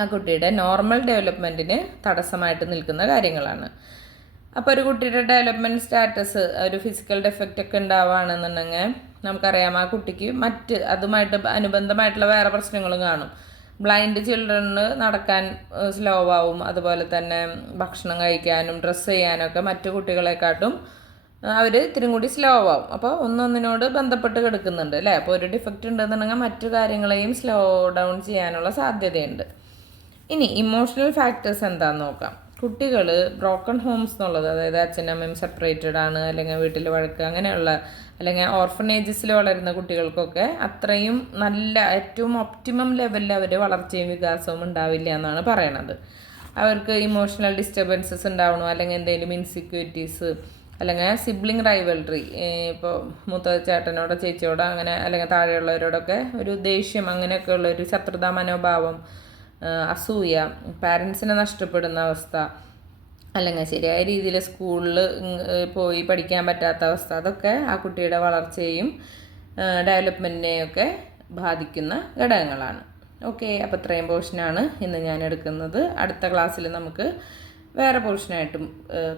ആ കുട്ടിയുടെ നോർമൽ ഡെവലപ്മെൻറ്റിന് തടസ്സമായിട്ട് നിൽക്കുന്ന കാര്യങ്ങളാണ്. അപ്പോൾ ഒരു കുട്ടിയുടെ ഡെവലപ്മെൻറ്റ് സ്റ്റാറ്റസ്, ഒരു ഫിസിക്കൽ ഡിഫക്റ്റ് ഒക്കെ ഉണ്ടാവുകയാണെന്നുണ്ടെങ്കിൽ നമുക്കറിയാം ആ കുട്ടിക്ക് അതുമായിട്ട് അനുബന്ധമായിട്ടുള്ള വേറെ പ്രശ്നങ്ങളും കാണും. ബ്ലൈൻഡ് ചിൽഡ്രന് നടക്കാൻ സ്ലോ ആവും, അതുപോലെ തന്നെ ഭക്ഷണം കഴിക്കാനും ഡ്രസ്സ് ചെയ്യാനൊക്കെ മറ്റു കുട്ടികളെക്കാട്ടും അവർ ഇത്തിരി കൂടി സ്ലോ ആവും. അപ്പോൾ ഒന്നൊന്നിനോട് ബന്ധപ്പെട്ട് കിടക്കുന്നുണ്ട് അല്ലേ. അപ്പോൾ ഒരു ഡിഫക്റ്റ് ഉണ്ടെന്നുണ്ടെങ്കിൽ മറ്റു കാര്യങ്ങളെയും സ്ലോ ഡൗൺ ചെയ്യാനുള്ള സാധ്യതയുണ്ട്. ഇനി ഇമോഷണൽ ഫാക്ടേഴ്സ് എന്താണെന്ന് നോക്കാം. കുട്ടികൾ ബ്രോക്കൺ ഹോംസ് എന്നുള്ളത്, അതായത് അച്ഛനമ്മയും സെപ്പറേറ്റഡ് ആണ്, അല്ലെങ്കിൽ വീട്ടിൽ വഴക്ക്, അങ്ങനെയുള്ള അല്ലെങ്കിൽ ഓർഫനേജസിൽ വളരുന്ന കുട്ടികൾക്കൊക്കെ അത്രയും നല്ല ഏറ്റവും ഒപ്റ്റിമം ലെവലിൽ അവർ വളർച്ചയും വികാസവും ഉണ്ടാവില്ല എന്നാണ് പറയണത്. അവർക്ക് ഇമോഷണൽ ഡിസ്റ്റർബൻസസ് ഉണ്ടാവണോ, അല്ലെങ്കിൽ എന്തെങ്കിലും ഇൻസെക്യൂരിറ്റീസ്, അല്ലെങ്കിൽ സിബ്ലിംഗ് റൈവൽറി, ഇപ്പോൾ മൂത്ത ചേട്ടനോടോ ചേച്ചിയോടോ അങ്ങനെ അല്ലെങ്കിൽ താഴെയുള്ളവരോടൊക്കെ ഒരു ദേഷ്യം, അങ്ങനെയൊക്കെയുള്ള ഒരു ശത്രുതാ മനോഭാവം, അസൂയ, പാരൻസിനെ നഷ്ടപ്പെടുന്ന അവസ്ഥ, അല്ലെങ്കിൽ ശരിയായ രീതിയിൽ സ്കൂളിൽ പോയി പഠിക്കാൻ പറ്റാത്ത അവസ്ഥ, അതൊക്കെ ആ കുട്ടിയുടെ വളർച്ചയെയും ഡെവലപ്മെൻറ്റിനെയൊക്കെ ബാധിക്കുന്ന ഘടകങ്ങളാണ്. ഓക്കെ, അപ്പോൾ ഇത്രയും പോർഷനാണ് ഇന്ന് ഞാൻ എടുക്കുന്നത്. അടുത്ത ക്ലാസ്സിൽ നമുക്ക് വേറെ പോർഷനായിട്ടും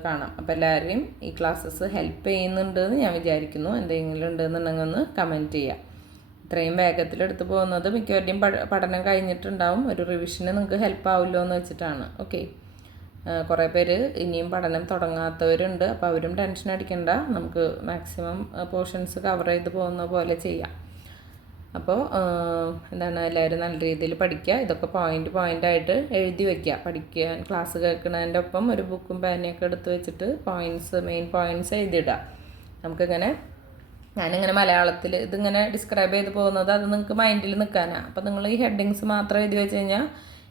കാണാം. അപ്പോൾ എല്ലാവരെയും ഈ ക്ലാസ്സസ് ഹെൽപ്പ് ചെയ്യുന്നുണ്ടെന്ന് ഞാൻ വിചാരിക്കുന്നു. എന്തെങ്കിലും ഉണ്ടെന്നുണ്ടെങ്കിൽ ഒന്ന് കമൻറ്റ് ചെയ്യാം. ഇത്രയും വേഗത്തിലെടുത്ത് പോകുന്നത് മിക്കവരുടെയും പഠനം കഴിഞ്ഞിട്ടുണ്ടാവും. ഒരു റിവിഷന് നിങ്ങൾക്ക് ഹെൽപ്പ് ആവുമല്ലോ എന്ന് വെച്ചിട്ടാണ്. ഓക്കെ, കുറേ പേര് ഇനിയും പഠനം തുടങ്ങാത്തവരുണ്ട്. അപ്പോൾ അവരും ടെൻഷൻ അടിക്കണ്ട, നമുക്ക് മാക്സിമം പോർഷൻസ് കവർ ചെയ്ത് പോകുന്ന പോലെ ചെയ്യാം. അപ്പോൾ എല്ലാവരും നല്ല രീതിയിൽ പഠിക്കുക. ഇതൊക്കെ പോയിൻ്റായിട്ട് എഴുതി വയ്ക്കുക. പഠിക്കാൻ ക്ലാസ് കേൾക്കുന്നതിൻ്റെ ഒപ്പം ഒരു ബുക്കും പേനയൊക്കെ എടുത്ത് വെച്ചിട്ട് മെയിൻ പോയിൻറ്റ്സ് എഴുതിയിടുക. നമുക്കിങ്ങനെ ഞാനിങ്ങനെ മലയാളത്തിൽ ഇതിങ്ങനെ ഡിസ്ക്രൈബ് ചെയ്ത് പോകുന്നത് അത് നിങ്ങൾക്ക് മൈൻഡിൽ നിൽക്കാനാണ്. അപ്പോൾ നിങ്ങൾ ഈ ഹെഡിങ്സ് മാത്രം എഴുതി വെച്ച് കഴിഞ്ഞാൽ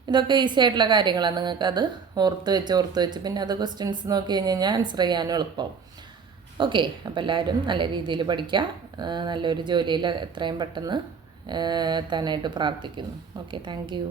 ഇതൊക്കെ ഈസി ആയിട്ടുള്ള കാര്യങ്ങളാണ്. നിങ്ങൾക്കത് ഓർത്ത് വെച്ച് പിന്നെ അത് ക്വസ്റ്റ്യൻസ് നോക്കി കഴിഞ്ഞാൽ ആൻസർ ചെയ്യാനും എളുപ്പമാവും. ഓക്കെ, അപ്പോൾ എല്ലാവരും നല്ല രീതിയിൽ പഠിക്കുക. നല്ലൊരു ജോലിയിൽ എത്രയും പെട്ടെന്ന് എത്താനായിട്ട് പ്രാർത്ഥിക്കുന്നു. Okay, thank you.